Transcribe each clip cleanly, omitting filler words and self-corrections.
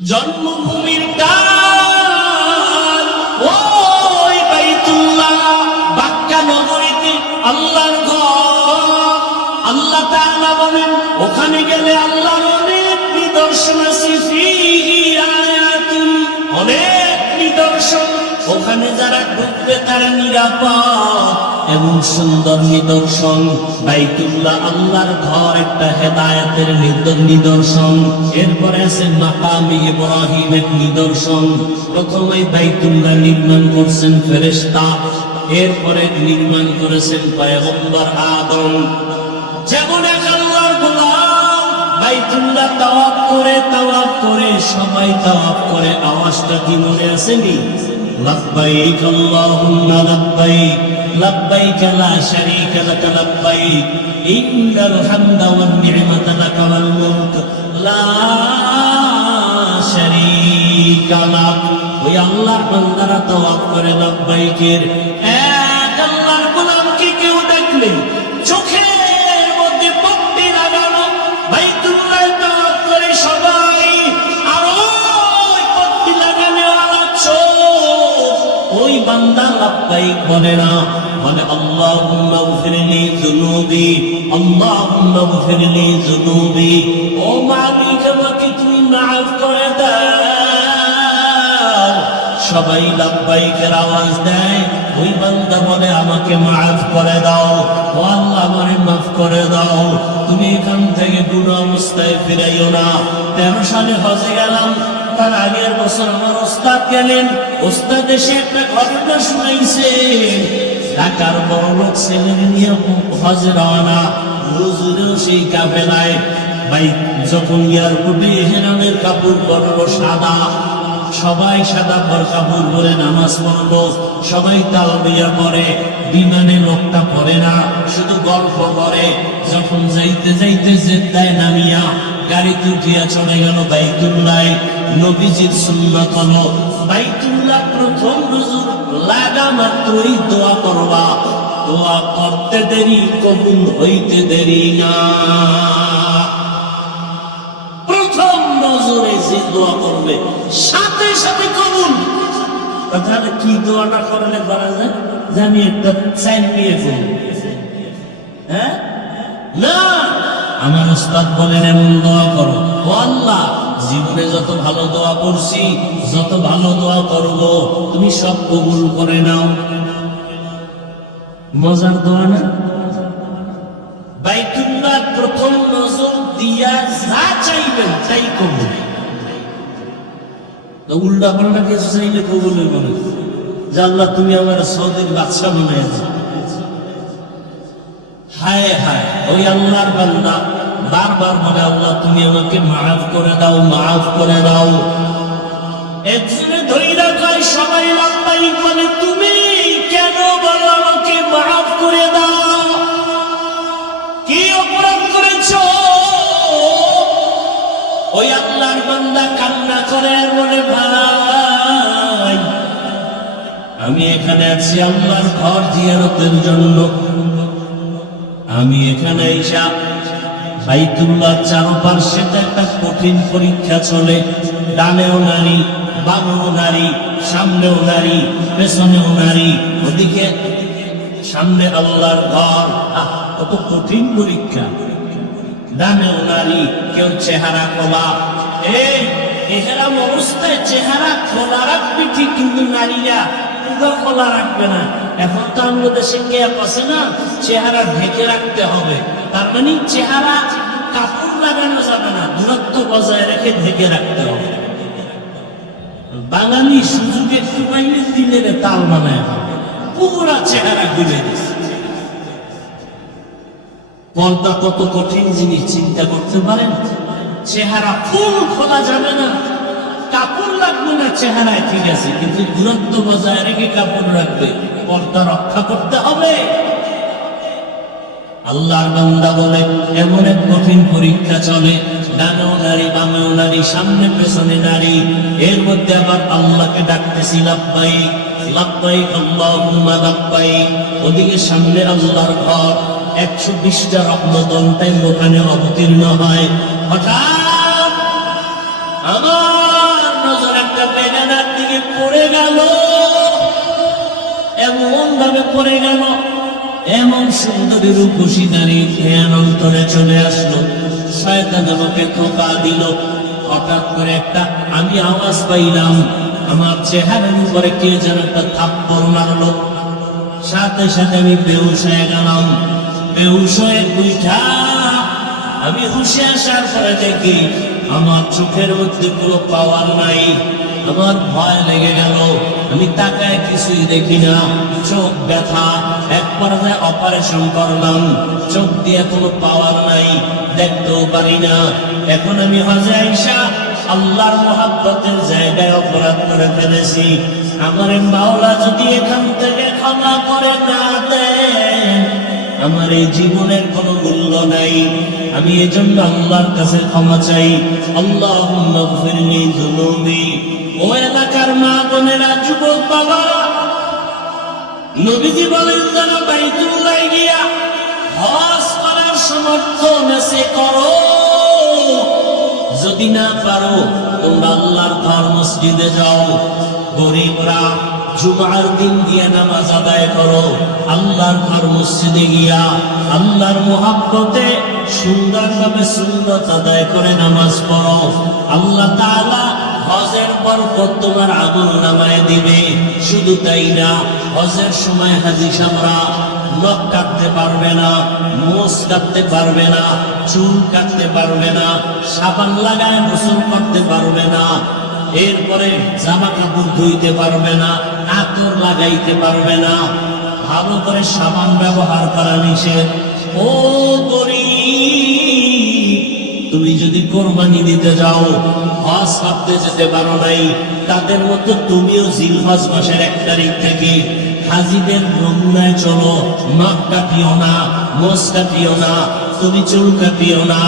জন্মভূমির টান ওই বাইতুল্লাহ বাক্কা নগরীতে আল্লাহর ঘর। আল্লাহ তাআলা বলেন ওখানে গেলে আল্লাহর অনেক নিদর্শন আছে, ফীহি আয়াতুন, অনেক নিদর্শন। ওখানে যারা ঢুকবে তারা নিরাপদ। এমন সুন্দর নিদর্শন বাইতুল্লাহ আল্লাহর ঘর, একটা হেদায়েতের নিদর্শন। এরপরে আছে মাকামে ইব্রাহিম, এক নিদর্শন। প্রথমে বাইতুল্লাহ নির্মাণ করছেন ফেরেশতা, এরপরে নির্মাণ করেছেন পয়গম্বর আদম। যেমন এক আল্লাহর গোলাম বাইতুল্লাহ তাওয়াফ করে সবাই তাওয়াফ করে, আওয়াজটা কি মনে আসেনি? লব্বাইক আল্লাহুম্মা লব্বাইক, লব্বাইক লা শারীকা লাক লব্বাইক, ইন্নাল হামদা ওয়ান নি'মাতা লাক ওয়াল মুলক লা শারীকা লাক। ওই আল্লাহর বান্দারা তাওয়াফ করে লব্বাইকের। এক আল্লাহর গোলামকে কেউ দেখলে চোখের মধ্যে পট্টি লাগানো, বাইতুল্লাহ তাওয়াফ করে সবাই, আর ওই পট্টি লাগানো ওয়ালা চোখ, ওই বান্দা লব্বাইক বলে না, বলে আল্লাহুম্মা গফিরলি যুনুবি, আল্লাহুম্মা গফিরলি যুনুবি। ও মালিক, আমাকে তুমি মাফ করে দাও। সবাই লব্বাইকের আওয়াজ দেয়, ওই বান্দা বলে আমাকে মাফ করে দাও, ও আল্লাহ আমারে মাফ করে দাও, তুমি এখান থেকে বুড়ো অবস্থায় ফিরাইও না। 13 সালে হজে গেলাম, তার আগের বছর আমার ওস্তাদ গেলেন, ওস্তাদ এসে একটা ঘটনা শুনাইছে। ঢাকার বড় লোক ছেলের নিয়ে হজে রওনা, হুজুরেও সেই কাফেলায়। ভাই যখন এয়ারপোর্টে এহরামের কাপড় পরলো সাদা, সবাই সাদা কাপড় পরে নামাজ পড়লো, সবাই তালবিয়া পড়ে। বিমানে লোকটা পড়ে না, শুধু গল্প করে। যখন যাইতে যাইতে জেদ্দায় নামিয়া গাড়িতে উঠিয়া চলে গেল বাইতুল্লাহ। নবীজির সুন্নাত হলো বাইতুল্লাহ প্রথম রুজু লাগা মাত্রই দোয়া করবা, দোয়া করতে দেরি কবুল হইতে দেরি না। প্রথম নজরে যে দোয়া করবে সাথে সাথে কবুল। তাহলে কি দোয়াটা করলে করা যায়? জানি একটা চাইন নিয়ে ফেলি, হ্যাঁ না, আমার উস্তাদ বলেন এমন দোয়া করো, ও আল্লাহ জীবনে যত ভালো দোয়া করছি, যত ভালো দোয়া করব, তুমি সব কবুল করে নাও। মজার দোয়া না? বাইতুল্লাহ প্রথম নজর দিয়া যা চাইবেন তাই কবুল। উল্টা পাল্টা কিছু চাইলে কবুল হইব না। যে আল্লাহ তুমি আমার সৌদির বাদশা বানাইছো। হায় হায়, ওই আল্লাহর বান্দা বারবার বলে আল্লাহ তুমি আমাকে মাফ করে দাও, মাফ করে দাও। একজনে ধৈর্য কয়, সবাই লব্বাইক বলে, তুমি কেন বলো আমাকে মাফ করে দাও? কি অপরাধ করেছো? ওই আল্লাহর বান্দা কান্না করে বলে, ভাই আমি এখানে আছি আল্লাহর ঘর জিয়ারতের জন্য। আমি এখানে এসে বাইতুল্লাহ চারপাশে একটা কঠিন পরীক্ষা চলে। ডানেও নারী, বামেও নারী, সামনেও নারী, পেছনেও নারী। ওদিকে সামনে আল্লাহর ঘর, কত কঠিন পরীক্ষা। ডানেও নারী, কেউ চেহারা খোলা। এহেরাম অবস্থায় চেহারা খোলা রাখবে ঠিক, কিন্তু নারীরা পুরো খোলা রাখবে না। এখন তো আমাদের দেশে গ্যাপ আছে না, চেহারা ঢেকে রাখতে হবে। তার মানে চেহারা কাপড় লাগানো যাবে না, দূরত্ব বজায় রেখে ঢেকে রাখতে হবে। বাঙালি সুযোগ একটু পাইলে দিনের তাল বানায় পুরা চেহারা ঘুরে দিচ্ছে। পর্দা কত কঠিন জিনিস চিন্তা করতে পারেন? চেহারা ফুল খোলা যাবে না, কাপড় লাগবে না চেহারায়, ঠিক আছে, কিন্তু দূরত্ব বজায় রেখে কাপড় রাখবে, পর্দা রক্ষা করতে হবে। আল্লাহর বান্দা বলে এমন এক কঠিন পরীক্ষা চলে, ডানেও নারী, বামেও নারী, সামনে পেছনে নারী। এর মধ্যে আবার আল্লাহকে ডাকতেছি লব্বাইক, লব্বাইক আল্লাহুম্মা লব্বাইক। ওদিকে সামনে আল্লাহর ঘর, 120টা রত্নদন তাই ওখানে অবতীর্ণ হয়। হঠাৎ আমার পাটা বেগানার দিকে পড়ে গেল, এমন ভাবে পড়ে গেল, এমন সুন্দরী রূপসী নারী ধ্যান অন্তরে চলে আসলো। শয়তান আমাকে ধোঁকা দিল। হঠাৎ করে একটা আমি আওয়াজ পাইলাম, আমার চেহারার উপরে কে যেন একটা থাপ্পড় মারলো। সাথে সাথে আমি বেহুশ হয়ে গেলাম। বেহুশ হয়ে উঠা আমি হুশে আসার পরে দেখি আমার চোখের মধ্যে পুরো পাওয়ার নাই। আমার ভয় লেগে গেল। আমি তাকায় কিছুই দেখি না, চোখ ব্যথা। এক পর্যায়ে অপারেশন করলাম, চোখ দিয়ে কোনো পাওয়ার নাই, দেখতেও পারি না। এখন আমি হজে আইসা আল্লাহর মহাব্বতের জায়গায় অপরাধ করে ফেলেছি। আমার মাওলা যদি এখান থেকে ক্ষমা করে না দেন, আমার এই জীবনের কোনো মূল্য নাই। আমি এজন্য আল্লাহর কাছে ক্ষমা চাই। আল্লাহুম্মা গফিরলি যুনুবি। ও এলাকার মা বোনেরা, যুবক বাবারা, নবীজি বলেন যেন বাইতুল্লাহ গিয়া হজ করার সামর্থ্য আছে করো। যদি না পারো তোমরা আল্লাহর ঘর মসজিদে যাও। গরিবরা জুমার দিন গিয়া নামাজ আদায় করো। আল্লাহর ঘর মসজিদে গিয়া আল্লাহর মুহাব্বতে সুন্দরভাবে সুন্নত আদায় করে নামাজ পড়ো। আল্লাহ তাআলা হজের বরকত তোমার আমলনামায় দিবে। শুধু তাই না, হজের সময় হাজী সাহেবরা নখ কাটতে পারবে না, মোষ কাটতে পারবে না, চুল কাটতে পারবে না, সাবান লাগায় গোসল করতে পারবে না, এরপরে জামা কাপড় ধুইতে পারবে না, আতর লাগাইতে পারবে না, ভালো করে সাবান ব্যবহার করা নিষেধ। ও গরীব, তুমি যদি কোরবানি দিতে যাও, হজ করতে যেতে পারো নাই, তাদের মতো তুমিও জিলহজ মাসের 1 তারিখ থেকে হাজিদের নমুনায় চলো। নখ কাটিও না, মোষ কাটিও না, তুমি চুল কাটিও না।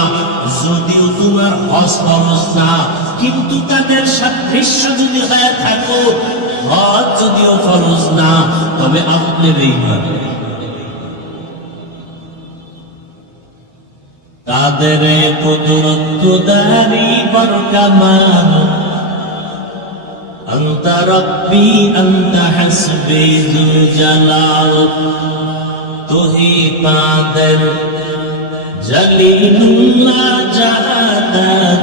যদিও তোমার হজ ফরজ না, কিন্তু তাদের সাদৃশ্য যদি হয়ে থাকো, হজ যদিও ফরজ না, তবে আপনি বেঈমান। তাদের কুদরত দারি বরকামান, আনতা রব্বি আনতা হাসবি যুল জালাল। তুহি কাদের জলিলুল্লাহ জাহাদার,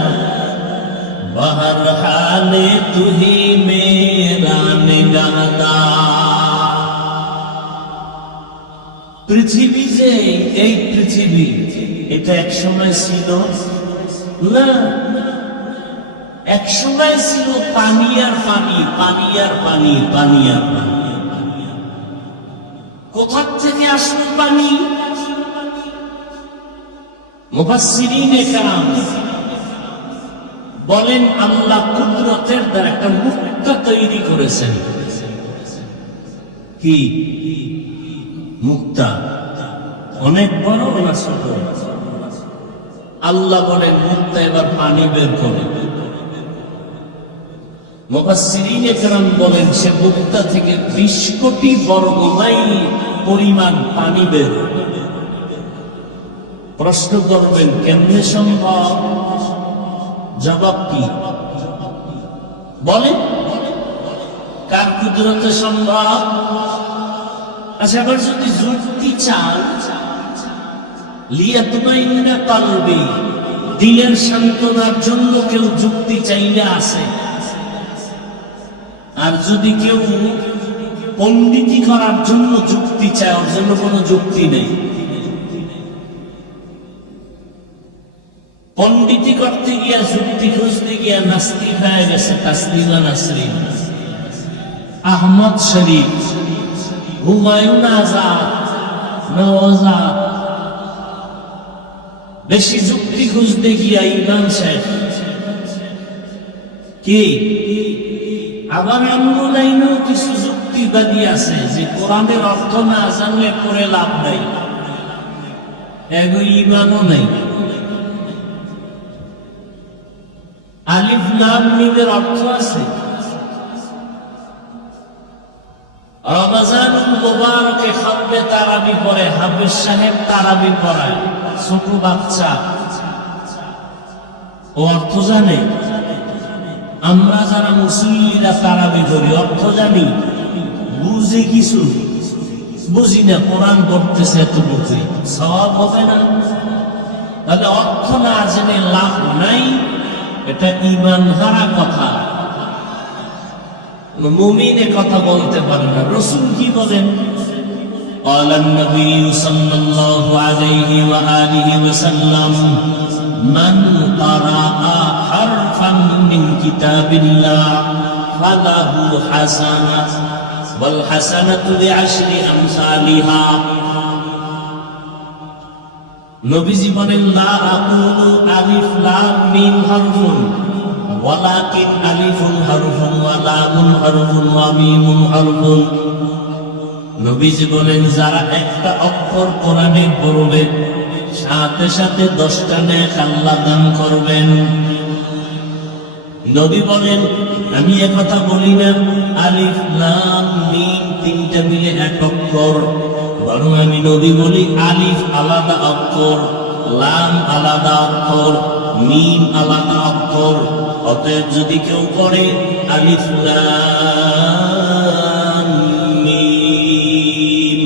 বহর হালে তুহি মেরা নিগাহদার। পৃথিবী যে এই পৃথিবী, এটা এক সময় ছিল না। এক সময় ছিল পানি আর পানি, পানি আর পানি, পানি আর পানি। কোথা থেকে আসলো পানি? মুফাসসিরিনে কেরাম বলেন আল্লাহ কুদরতের দ্বারা একটা মুক্তা তৈরি করেছেন। কি মুক্তা? অনেক বড় না ছোট? আল্লাহ বলেন মুক্তা এবার পানি বের করে। মুফাসসিরিনে কেরাম বলেন সে মুক্তা থেকে 20 কোটি বর্গ মাইল পরিমাণ পানি বের। প্রশ্ন করবেন কেমনে সম্ভব? জবাব কি বলেন? কার কুদরতে সম্ভব? আচ্ছা, এবার যদি যুক্তি চান, লিয়াতমাইন্না কলবি, দিলের সান্ত্বনার জন্য কেউ যুক্তি চাইলে আসে। আর যদি কেউ পণ্ডিতি করার জন্য যুক্তি চায়, ওর জন্য কোনো যুক্তি নেই। পণ্ডিতি করতে গিয়া, যুক্তি খুঁজতে গিয়া নাস্তিক হয়ে গেছে তাসলিমা নাসরিন, আহমদ শরীফ, হুমায়ুন আজাদ, নওয়াজাদ। বেশি যুক্তি খুঁজতে গিয়া ইমাম সাহেব কি। আবার অন্য লাইনেও কিছু যুক্তিবাদী আছে যে কোরআনের অর্থ না জানলে পড়ে লাভ নাই, এগো ইমানও নাই। আলিফ লাম মিমের অর্থ আছে। রমজানুল মুবারকে খতমে তারাবি পড়ে হাফেজ সাহেব, তারাবি পড়ায় ছোট বাচ্চা, ও অর্থ জানে? আমরা যারা মুসল্লিরা তারাবি করি অর্থ জানি, বুঝি কিছু বুঝি না, কোরআন পড়তেছে এত বুঝি, সওয়াব হবে না? তাহলে অর্থ না জেনে লাভ নাই, এটা ঈমান হারা কথা। মুমিনে কথা বলতে পারে না। রাসূল কি বলেন? قال النبي صلى الله عليه وآله وسلم من قرأ حرفا من كتاب الله فله حسنة والحسنة بعشر أمثالها। নবীজি বলেন লা আকুলু আলিফ লাম মিম হারফুন ওয়ালাকিন আলিফুন হারফুন ওয়া লামুন হারফুন ওয়া মিমুন হারফুন। নবীজি বলেন যারা একটা অক্ষর কোরআনে পড়বে সাথে সাথে 10টা নেক আল্লাহ দান করবেন। নবী বলেন আমি একথা বলি না আলিফ লাম মিম তিনটা মিলে এক অক্ষর, বরং আমি নবী বলি আলিফ আলাদা অক্ষর, লাম আলাদা অক্ষর, মিম আলাদা অক্ষর। অতএব যদি কেউ পড়ে আলিফ লাম মিম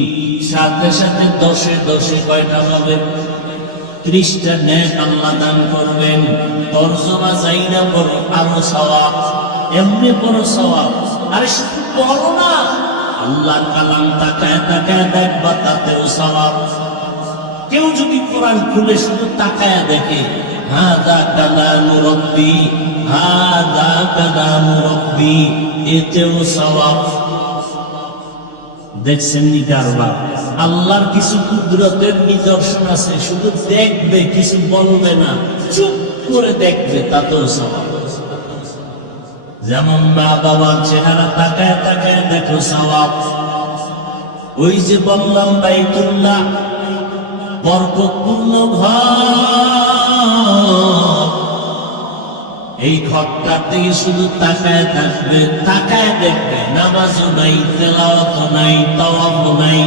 সাথে সাথে 10-এ 10-এ কয়টা হবে? 30টা নেক আল্লাহ দান করবেন। তরজমা যাইনা পড়ো আরো সওয়াব, এমনি পড়ো সওয়াব। আরে শুধু পড়ো না, আল্লাহর কালাম তাকায় তাকায় দেখবা, তাতেও সওয়াব। কেউ যদি কোরআন খুলে শুধু তাকায় দেখে হাযা কালামু রাব্বি হাযা কালামু রাব্বি, এতেও সওয়াব। দেখছেন নি কারবার? আল্লাহর কিছু কুদরতের নিদর্শন আছে, শুধু দেখবে কিছু বলবে না, চুপ করে দেখবে, তাতেও সওয়াব। যেমন মা বাবার চেহারা তাকায় তাকায় দেখো সওয়াব। ওই যে বললাম বাইতুল্লাহ বরকতপূর্ণ ঘর, এই ঘরটার দিকে শুধু তাকায় থাকবে, তাকায় দেখবে। নামাজও নাই, তেলাওয়াতও নাই, তাওয়াফও নাই,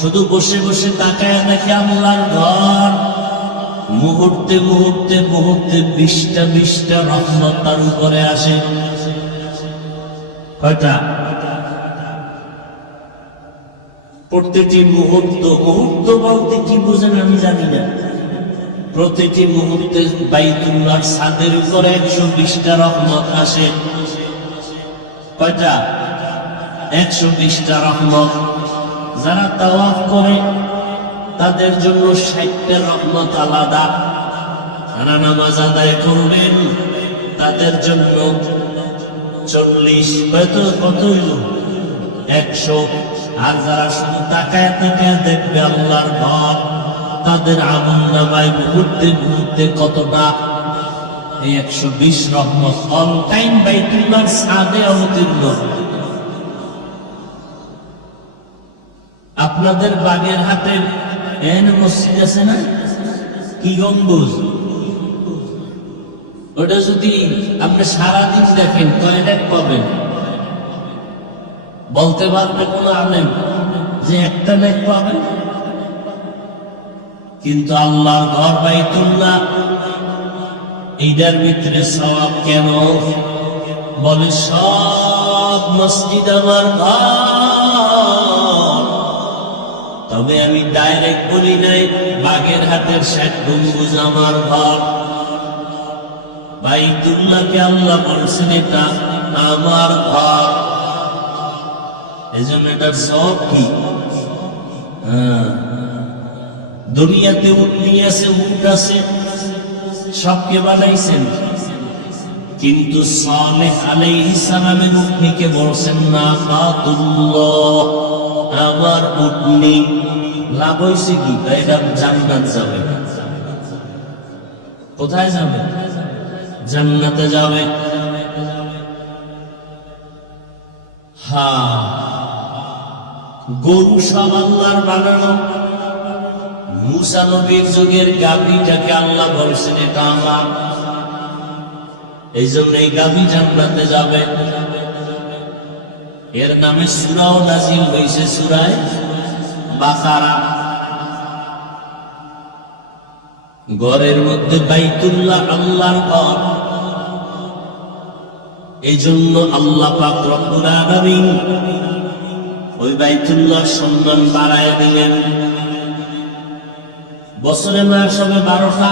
শুধু বসে বসে তাকায় দেখে আল্লাহর ঘর। মুহূর্তে মুহূর্তে মুহূর্তে 20টা রহমত তার উপরে আসে। কয়টা? প্রত্যেকটি মুহূর্ত, মুহূর্ত বলতে কি বোঝেন আমি জানি না। প্রতিটি মুহূর্তে বাইতুল্লাহর ছাদের উপরে 120টা রহমত আসে। কয়টা? 120টা রহমত। যারা তাওয়াফ করে তাদের জন্য 60টা রহমত আলাদা। যারা নামাজ আদায় করবেন তাদের জন্য 40, কত হইল? 100। আর যারা শুধু তাকায় তাকায় দেখবে আল্লাহর ঘর, তাদের আমলনামায় মুহূর্তে মুহূর্তে কতটা? 120 রহমত অল টাইম বাইতুল্লাহর ছাদে অবতীর্ণ। আপনাদের বাগের হাতের এন মসজিদ আছে না, কি গম্বুজ, ওটা যদি আপনি সারাদিন দেখেন কয়টা পাবেন? বলতে পারবে কোন আলেম যে একটা নেক পাবেন? কিন্তু আল্লাহর ঘর বাইতুল্লাহ, এইটার ভিতরে সওয়াব কেন? বলে সব মসজিদ আমার ঘর, তবে আমি ডাইরেক্ট বলি নাই বাগের হাতের 60 গম্বুজ আমার ঘর। বাইতুল্লাহকে আল্লাহ বলছেন এটা আমার ঘর, এজন্য এটার সওয়াব কি? দুনিয়াতে উটনি আছে, উট আছে, সবকে বানাইছেন, কিন্তু সালেহ আলাইহিস সালামের উটনিকে বলছেন না খাতুল্লাহ, আমার উটনি। লাভ হয়েছে কি? এটা জান্নাত যাবে। কোথায় যাবে? জান্নাতে যাবে। হ্যাঁ, গরু সব আল্লাহর বানানো। মুসা নবীর যুগের গাভীটাকে আল্লাহ বলছেন এটা আমার, এই জন্য এই গাভী জান্নাতে যাবে। এর নামে সূরাও নাযিল হয়েছে, সূরা বাকারা। ঘরের মধ্যে বাইতুল্লাহ আল্লাহর ঘর, এই জন্য আল্লাহ পাক রব্বুল আলামিন ওই বাইতুল্লাহর সম্মান বাড়ায় দিলেন। বছরে মাস হবে 12টা,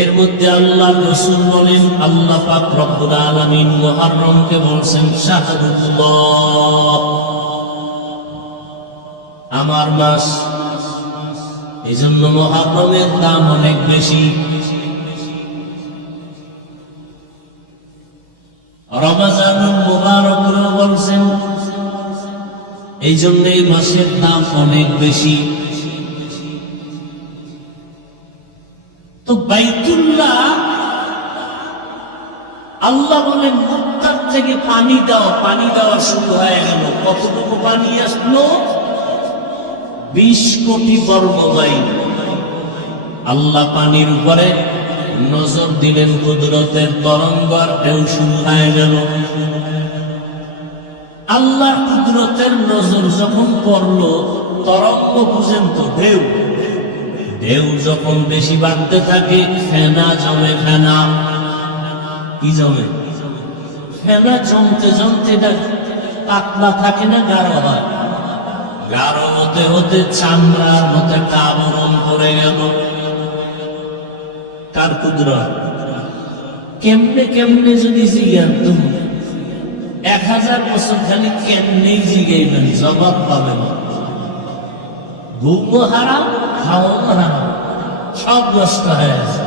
এর মধ্যে আল্লাহ রাসূল বলেন, আল্লাহ পাক রব্বুল আলামিন মুহররমকে বলছেন শাহরুল্লাহ, আমার মাস। এই জন্য মুহররমের দাম অনেক বেশি। রমজানুল মুবারক বলছেন, এই জন্য এই মাসের দাম অনেক বেশি। তো বাইতুল্লাহ আল্লাহ বলেন মুক্তার থেকে পানি দাও, পানি দেওয়া শুরু হয়ে গেল। কতটুকু পানি আসলো? 20 কোটি বর্গ মাইল। আল্লাহ পানির উপরে নজর দিলেন, কুদরতের তরঙ্গ আর ঢেউ শুরু হয়ে গেল। আল্লাহ কুদরতের নজর যখন পড়লো, তরঙ্গ পর্যন্ত ঢেউ, ঢেউ যখন বেশি বাড়তে থাকে, ফেনা জমে। ফেনা কি জমে? ফেনা জমতে জমতে পাতলা থাকে না, গাঢ় হয়। গাঢ় হতে হতে চামড়ার মতো একটা আবরণ করে গেল। কার কুদরত? কেমনে কেমনে যদি জিজ্ঞান তুমি 1000 বছর খালি কেমনেই জিজ্ঞাইবেন, জবাব পাবেন। ঘুমও হারাম, খাওয়াও হারাম, সব নষ্ট হয়ে আছে।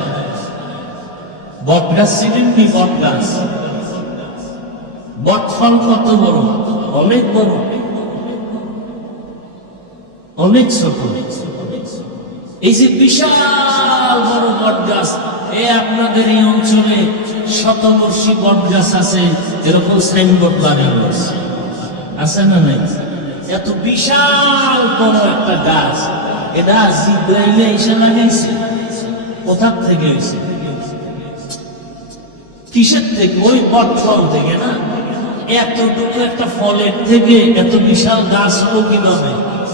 বট গাছ ছিলেন নি? বট গাছ, বট ফল কত বড়? অনেক বড়, অনেক ছোট। এই যে বিশাল বড় বট গাছ, আপনাদের এই অঞ্চলে শতবর্ষী বট গাছ আছে, এরকম সাইনবোর্ড লাগানো আছে না নাই? এত বিশাল বড় একটা গাছ, এটা জিব্রাইলে এসে লাগাইছে। কোথা থেকে হয়েছে? কিসের থেকে? ওই বট ফল থেকে না। এতটুকু একটা ফলের থেকে এত বিশাল গাছ হলো কিভাবে?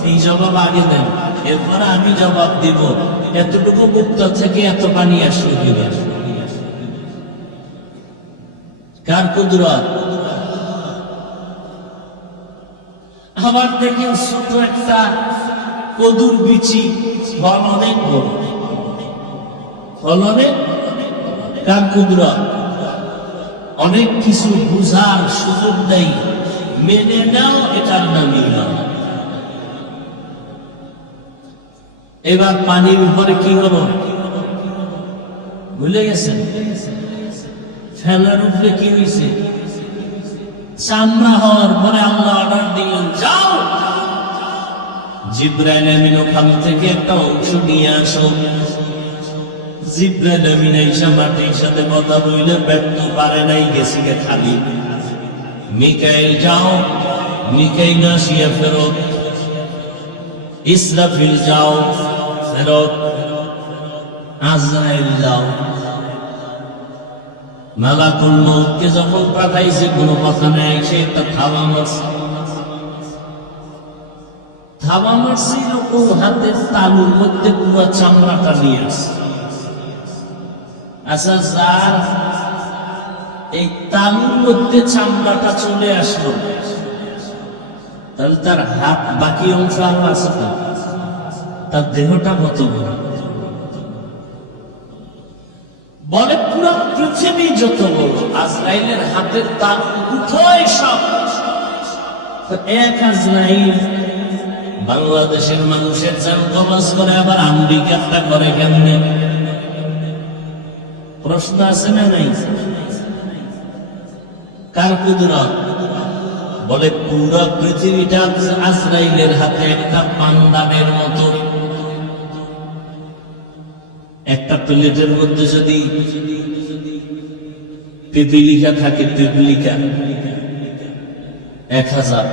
এই জবাব আগে দেন, এরপরে আমি জবাব দিব। এতটুকু মুক্ত থেকে এত পানি আসলো কিভাবে? কার কুদরত? আবার দেখেন ছোট একটা কদুর বিচি, ফল অনেক বড়, ফল অনেক। কার কুদরত? অনেক কিছু বুঝার সুযোগ দেয়, মেনে নাও, এটার নামই না। এবার পানির উপরে কি হলো ভুলে গেছেন? ফেলার উপরে কি হয়েছে? চামড়া হওয়ার পরে আল্লাহ অর্ডার দিলেন, যাও জিবরাইল আমিন ওখান থেকে একটা অংশ নিয়ে আসো। জিবরাইল আমিন আইসা মাটির সাথে কথা বইলে ব্যর্থ, পারে নাই, গেছি গে খালি। মিকাইল যাও, মিকাইল আসিয়া ফেরত। ইসরাফিল যাও, ফেরত। আজরাইল যাও। মালাকুল মউতকে যখন পাঠাইছে, কোনো কথা নেই, সে একটা থাবা মারছে। থাবা মারছিল ও হাতের তালুর মধ্যে পুরো চামড়াটা নিয়ে আসছে। আচ্ছা, যার এই তালুর মধ্যে চামড়াটা চলে আসলো, তাহলে তার হাত বাকি অংশ আরো আছে, তার দেহটা কত বড়? বলে পুরো পৃথিবী যত বড়, আজরাইলের হাতের তার উঠোয় সব। এক আজরাইল বাংলাদেশের মানুষের জান কবজ করে, আবার আমেরিকাটা করে কেমনে? প্রশ্ন আছে না নাই? কার কুদরত? বলে পুরো পৃথিবীটা আজরাইলের হাতে একটা পান্দানের মতো। একটা প্লেটের মধ্যে যদি পিপিলিকা থাকে, পিপিলিকা 1000,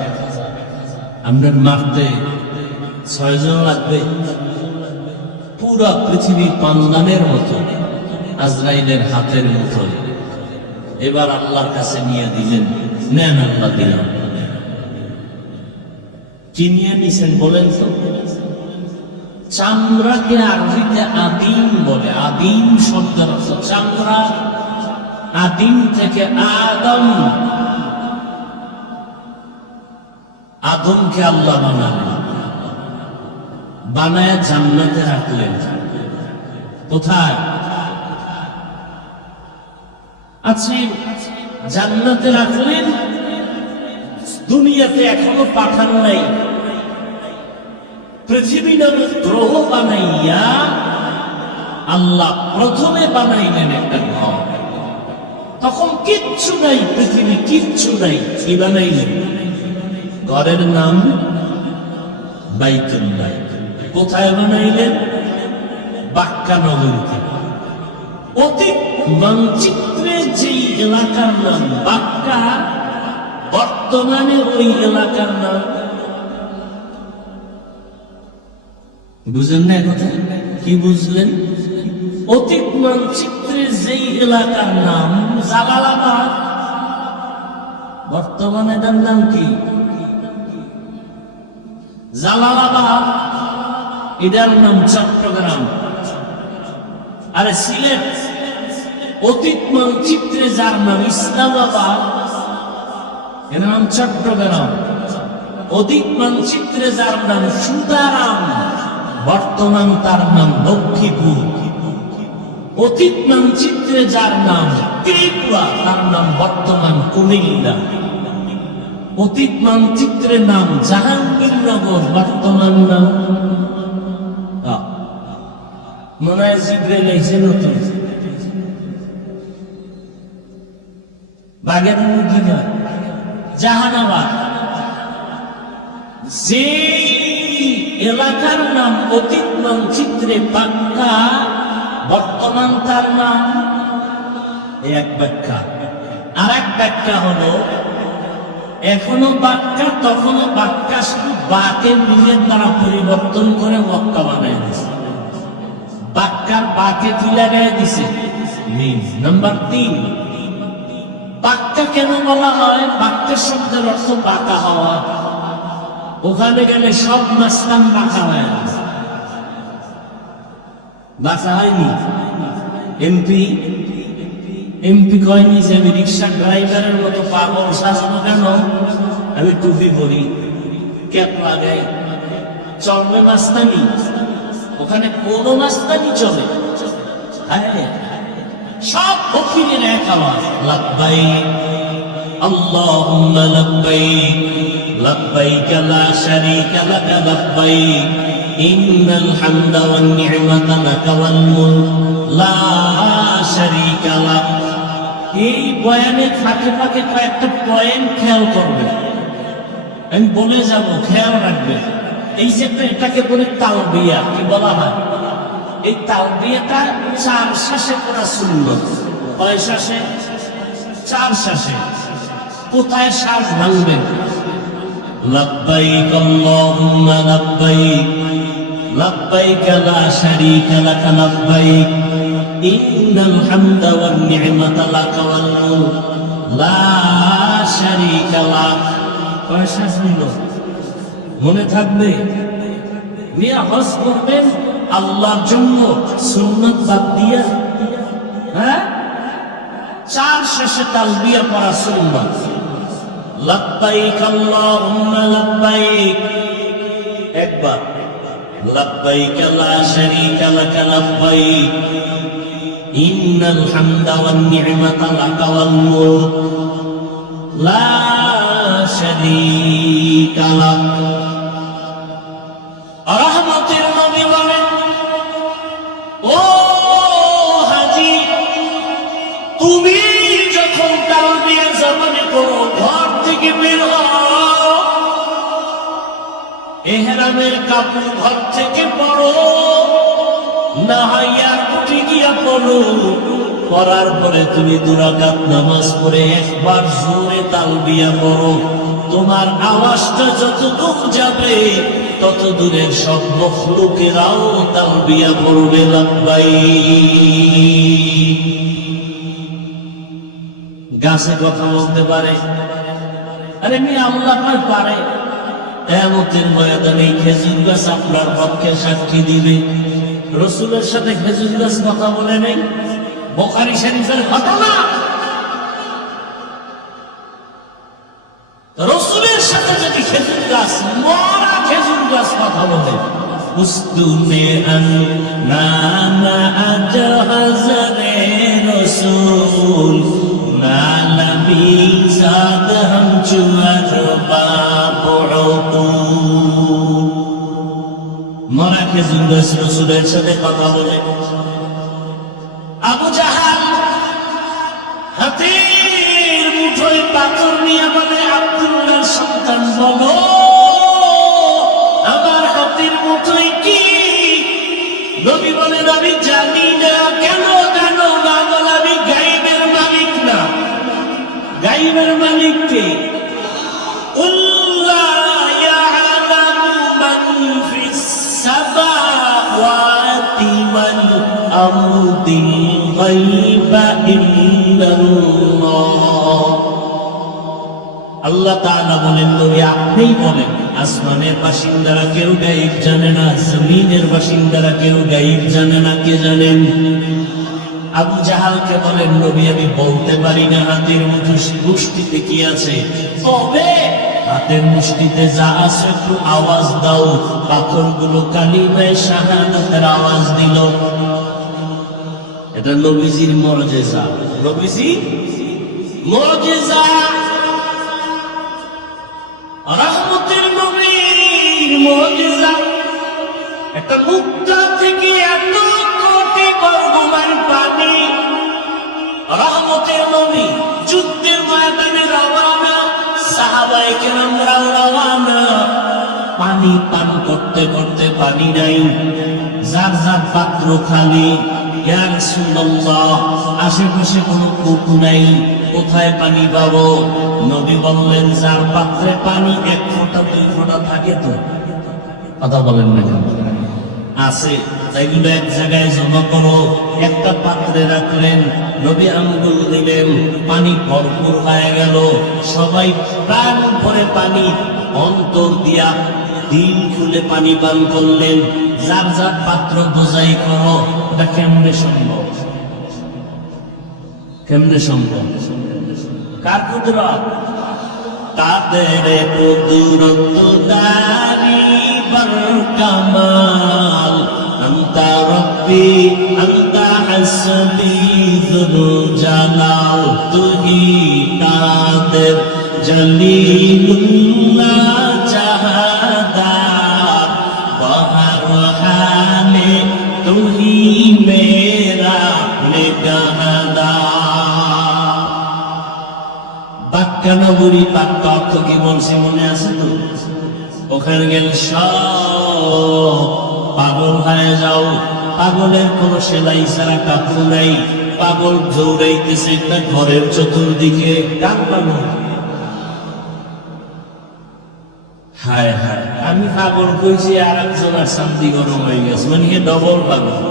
আমরা মারতে 6 জন লাগবে। পুরো পৃথিবী পান্দানের মতো, আজরাইলের হাতের মতো। এবার আল্লাহর কাছে নিয়ে দিলেন, নেন আল্লাহ দিলাম। কি নিয়ে নিছেন বলেন তো? চামড়াকে আরবিতে আদিম বলে। আদিম শব্দের অর্থ চামড়া, আদিম থেকে আদমকে আল্লাহ বানালেন, বানায় জান্নাতে রাখলেন। কোথায়? আচ্ছা, জান্নাতে রাখলেন, দুনিয়াতে এখনো পাঠান নাই। পৃথিবী নামক গ্রহ বানাইয়া আল্লাহ প্রথমে বানাইলেন একটা ঘর। তখন কিচ্ছু নাই, পৃথিবী কিচ্ছু নাই, কি বানাইলেন? ঘরের নাম বাইতুল্লাহ। কোথায় বানাইলেন? বাক্কা নগরীতে। অতি মানচিত্রে যেই এলাকার নাম বাক্কা, বর্তমানে ওই এলাকার নাম বুঝলেন না? কথা কি বুঝলেন? অতীত মানচিত্রে যেই এলাকার নাম জালালাবাদ, বর্তমানে এটার নাম কি? জালালাবাদ। এটার নাম চট্টগ্রাম। আরে সিলেট অতীত মানচিত্রে যার নাম ইসলামাবাদ, এর নাম চট্টগ্রাম। অতীত মানচিত্রে যার নাম সুতারাম, বর্তমান তার নাম লক্ষ্মীপুর। অতীত মানচিত্রে যার নাম ত্রিপুরা, তার নাম বর্তমান কুমিল্লা। অতীত মানচিত্রে নাম জাহাঙ্গীরনগর, বর্তমান নাম মনে হয় জিব্রাইল এসে নতুন বাগের মুরগি জাহানাবাদ। যে এলাকার নাম অতীত মানচিত্রে বাক্কা, বর্তমান তার নাম এক ব্যাখ্যা। আর এক ব্যাখ্যা হলো এখনো বাক্কা, তখনো বাক্কা, শুধু বাকে মিলের দ্বারা পরিবর্তন করে মক্কা বানায় দিছে। বাক্কার বাকে কি লাগাই দিছে? মিল। নাম্বার 3, বাক্কা কেন বলা হয়? বাক্যের শব্দের অর্থ বাঁকা হওয়া। ওখানে গেলে সব মাসলাম বাঁকা হয়ে গেছে। বাঁকা হয়নি? এমপি কয়নি যে আমি রিক্সা ড্রাইভারের মতো পাগল সাজানো কেন? আমি টুপি পরি, ক্যাপ লাগাই, চলবে মাস্তানি। ওখানে কোনো মাস্তানি চলে? সব ফকিরের এক আওয়াজ, লাব্বাইক আল্লাহুম্মা লাব্বাইক লাব্বাইক লা শারীকা লাক লাব্বাইক ইন্নাল হামদা ওয়ান নি'মাতা লাকা ওয়াল মুলক লা শারীকা লাক। এই বয়ানের ফাঁকে ফাঁকে কয়েকটা পয়েন্ট খেয়াল করবে, আমি বলে যাব, খেয়াল রাখবে। এই যে এটাকে বলে তালবিয়া, কি বলা হয়? এই তালবিয়াটা 4 শ্বাসে করা সুন্নত। কয় শ্বাসে? 4 শ্বাসে। কোথায় শ্বাস ভাঙবেন? লাব্বাইক আল্লাহুম্মা লাব্বাইক লাব্বাইক লা শারীকা লাক লাব্বাইক ইন্নাল হামদা ওয়ান নি'মাতা লাকা ওয়াল মুলক লা শারীকা লাক। কয় শ্বাস নিল? মনে থাকবে? মিয়া হজ করবেন আল্লাহর জন্য, সুন্নাত বাদ দিয়া। হ্যাঁ, 4 শেষে তালবিয়া পড়া সুন্নাত। লাব্বাইক আল্লাহুম্মা লাব্বাইক একবার, লাব্বাইক লা শারীকা লাক লাব্বাইক ইন্নাল হামদা ওয়ান নি'মাতা লাকা ওয়াল মুলক লা শারীকা লাক। রহমতের নবী বলেন, ও হাজী, তুমি যখন তালবিয়া জবানে পড়ো, ঘর থেকে বের হও, ইহরামের কাপড় ঘর থেকে পড়ো, না হইয়া উঠে গিয়া পড়ো। পড়ার পরে তুমি 2 রাকাত নামাজ পড়ে একবার জোরে তালবিয়া পড়ো। তোমার আওয়াজটা যত দূর যাবে, তত দূরের সব মখলুকেরাও তালবিয়া পড়বে লাব্বাইক। গাছে কথা বলতে পারে? আরে মেয়ে আল্লাহ পারে। কিয়ামতের ময়দানে খেজুর গাছ আপনার পক্ষে সাক্ষী দিবে। রাসূলের সাথে খেজুর গাছ কথা বলে নেই? বুখারী শরীফের ঘটনা, কথা বলে উস্তুনে নামা আজহাজরে রসুল নালবি সাদ হাম চুয়ার বাবুকু মরা খেজুর গাছ রসুলের সাথে কথা বলে। আবু জাহাল হাতের মুঠোয় পাথর নিয়ে বলে আব্দুল্লাহর সন্তান বলো আমার হাতের মুঠোয় কি? নবী বলেন আমি জানি না। কেন জানো না? বলে আমি গায়েবের মালিক না। গায়েবের মালিক কে? আল্লাহ তাআলা বলেন নবী আপনিই বলেন আসমানের বাসিন্দারা কেউ গায়েব জানে না, জমিনের বাসিন্দারা কেউ গায়েব জানে না। কে জানেন? আবু জাহালকে বলেন নবী আমি বলতে পারি না হাতের মুষ্টিতে কি আছে, তবে হাতের মুষ্টিতে যা আছে একটু আওয়াজ দাও। পাথরগুলো কালিমায়ে শাহাদাতের আওয়াজ দিল। এটা নবীজির মুজিজা। নবীজি মুজিজা, রহমতের নবীর মুজিজা। একটা মুক্তা থেকে এত কোটি বর্গমাইল পানি, রহমতের নবী যুদ্ধের ময়দানে রওনা, সাহাবায়ে কেরামরাও রওনা। পানি পান করতে করতে পানি নাই, যার যার পাত্র খালি। ইয়া রাসূলুল্লাহ আশেপাশে কোনো কূপ নাই, কোথায় পানি পাবো? নবী বললেন যার পাত্রে পানি 1 ফোঁটা 2 ফোঁটা থাকে তো কথা বলেন না কেন? আছে, তাইগুলো এক জায়গায় জমা করো। একটা পাত্রে রাখলেন, নবী আঙ্গুল দিলেন, পানি ভরপুর হয়ে গেল। সবাই প্রাণ ভরে পানি অন্তর দিয়া দিল খুলে পানি পান করলেন। যার যার পাত্র বোঝাই করো। এটা কেমনে সম্ভব? কেমনে সম্ভব? কার কুদরত? তাদের কুদরত দারি বর কামাল। আনতা রব্বি আনতা হাসবি যুল জালাল। তুহি কাদের জলিলুল্লাহ জাহাদার। বহর হালে তুহি মেরা নিগাহদার। বাক্কা নগরী বাক্কা অর্থ কি বলছে মনে আছে তো? ওখানে গেলে সব পাগল হয়ে যাও। পাগলের কোন সেলাই ছাড়া কাপড় নাই। পাগল দৌড়াইতেছে একটা ঘরের চতুর্দিকে। কার পাগল? হায় হায়, আমি পাগল কইছি আর একজনের শান্তি গরম হয়ে গেছে, মানে ডবল পাগল।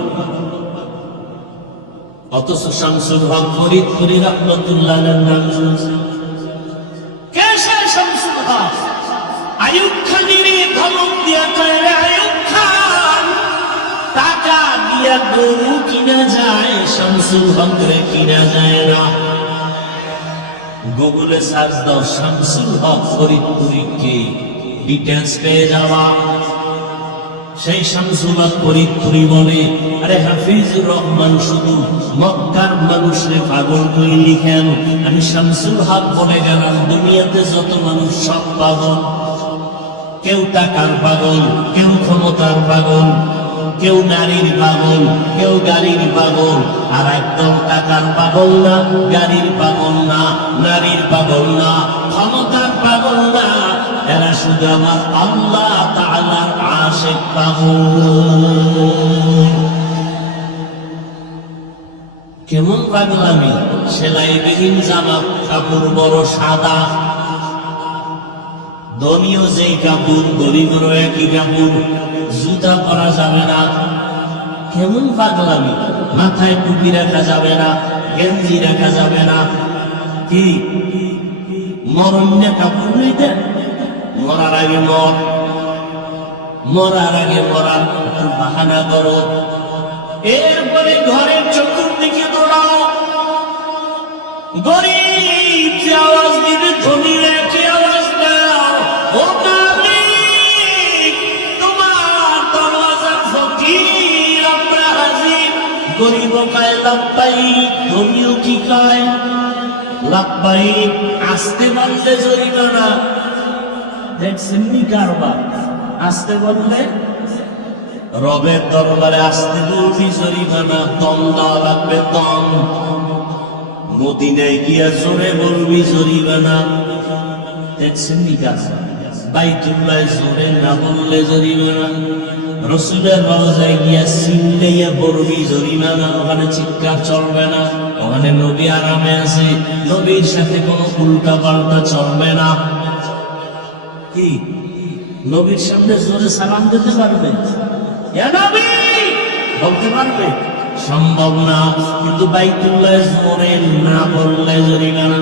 অথচ শামসুল হক ফরিদপুরি রহমতুল্লাহের নাম শুনছে। কে সে শামসুল হক? আইয়ুব খানের ধমক দিয়া কয় রে আইয়ুব খান, টাকা দিয়া গরু কিনা যায়, শামসুল হক রে কিনা যায় না। গুগলে সার্চ দাও শামসুল হক ফরিদপুরি কে, ডিটেলস পেয়ে যাওয়া। সেই শামসুল হক ফরিদপুরি বলে আরে হাফিজুর রহমান শুধু মক্কার মানুষরে পাগল করে লিখেন, আমি শামসুল হক বলে গেলাম দুনিয়াতে যত মানুষ সব পাগল। কেউ টাকার পাগল, কেউ ক্ষমতার পাগল, কেউ নারীর পাগল, কেউ গাড়ির পাগল। আর একদম টাকার পাগল না, গাড়ির পাগল না, নারীর পাগল না, ক্ষমতার পাগল না। এরা শুধু আমার আল্লাহ তাআলার আশিক পাগল। কেমন পাগলামি! সেলাইবিহীন জামা কাপড় বড় সাদা, ধনীও যেই কাপড়, গরিবেরও একই কাপড়, জুতা পরা যাবে না। কেমন পাগলামি! মাথায় টুপি রাখা যাবে না, গেঞ্জি রাখা যাবে না। কি মরণে কাপড় নিতে? মরার আগে মর, মরার আগে মরার বাহানা করো। এরপরে ঘরের চতুর্দিকে দৌড়াও। গরিব যে আওয়াজ দিবে, ধনী রেখে আওয়াজ দাও, ও মালিক তোমার লাব্বাইক, তুমিও কি কয় লাব্বাইক, আসতে বললে জরিমানা। দেখছেন নি কারবার, আসতে বললে রবের দরবারে আসতে বলবি জরিমানা, দম দেওয়া লাগবে দম। মদিনায় গিয়া জোরে বলবি জরিমানা। দেখছেন নি কারবার, বাইতুল্লাহ জোরে না বললে জরিমানা। রসুলের রওজায় গিয়া সিল্লাইয়া বলবি জরিমানা, ওখানে চিৎকার চলবে না। ওখানে নবী আরামে আছে, নবীর সাথে কোনো উল্টা পাল্টা চলবে না। কি নবীর সামনে জোরে সালাম দিতে পারবে? ইয়া নবী বলতে পারবে? সম্ভব না। কিন্তু বাইতুল্লাহ জোরে না বললে জরিমানা।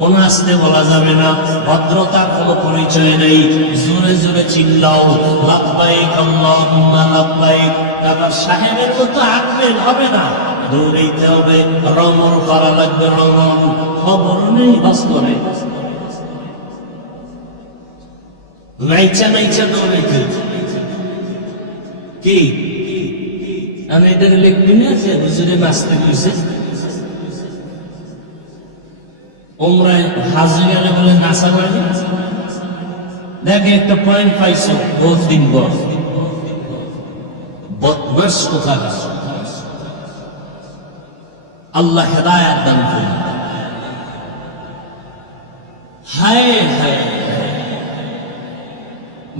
কোন আসতে বলা যাবে না, ভদ্রতার কোনো পরিচয় নেই। জোরে জোরে চিল্লাও লাব্বাইক আল্লাহুম্মা লাব্বাইক। আবার সাহেবের মতো আঁকবেন হবে না, দৌড়াইতে হবে, রমণ করা লাগবে। রমণ খবর নেই বাস্তবে, নাইচা নাইচা দৌড়াইতে। কি আমি এটাকে লিখবি না যে হুজুরে নাচতে গেছে, ওমরায় হাজে গেলে বলে নাচা পারি। দেখে একটা পয়েন্ট পাইছো বহুত দিন পর, বদমাস কোথাকার। আল্লাহ হেদায়েত দান করুন। হায় হায়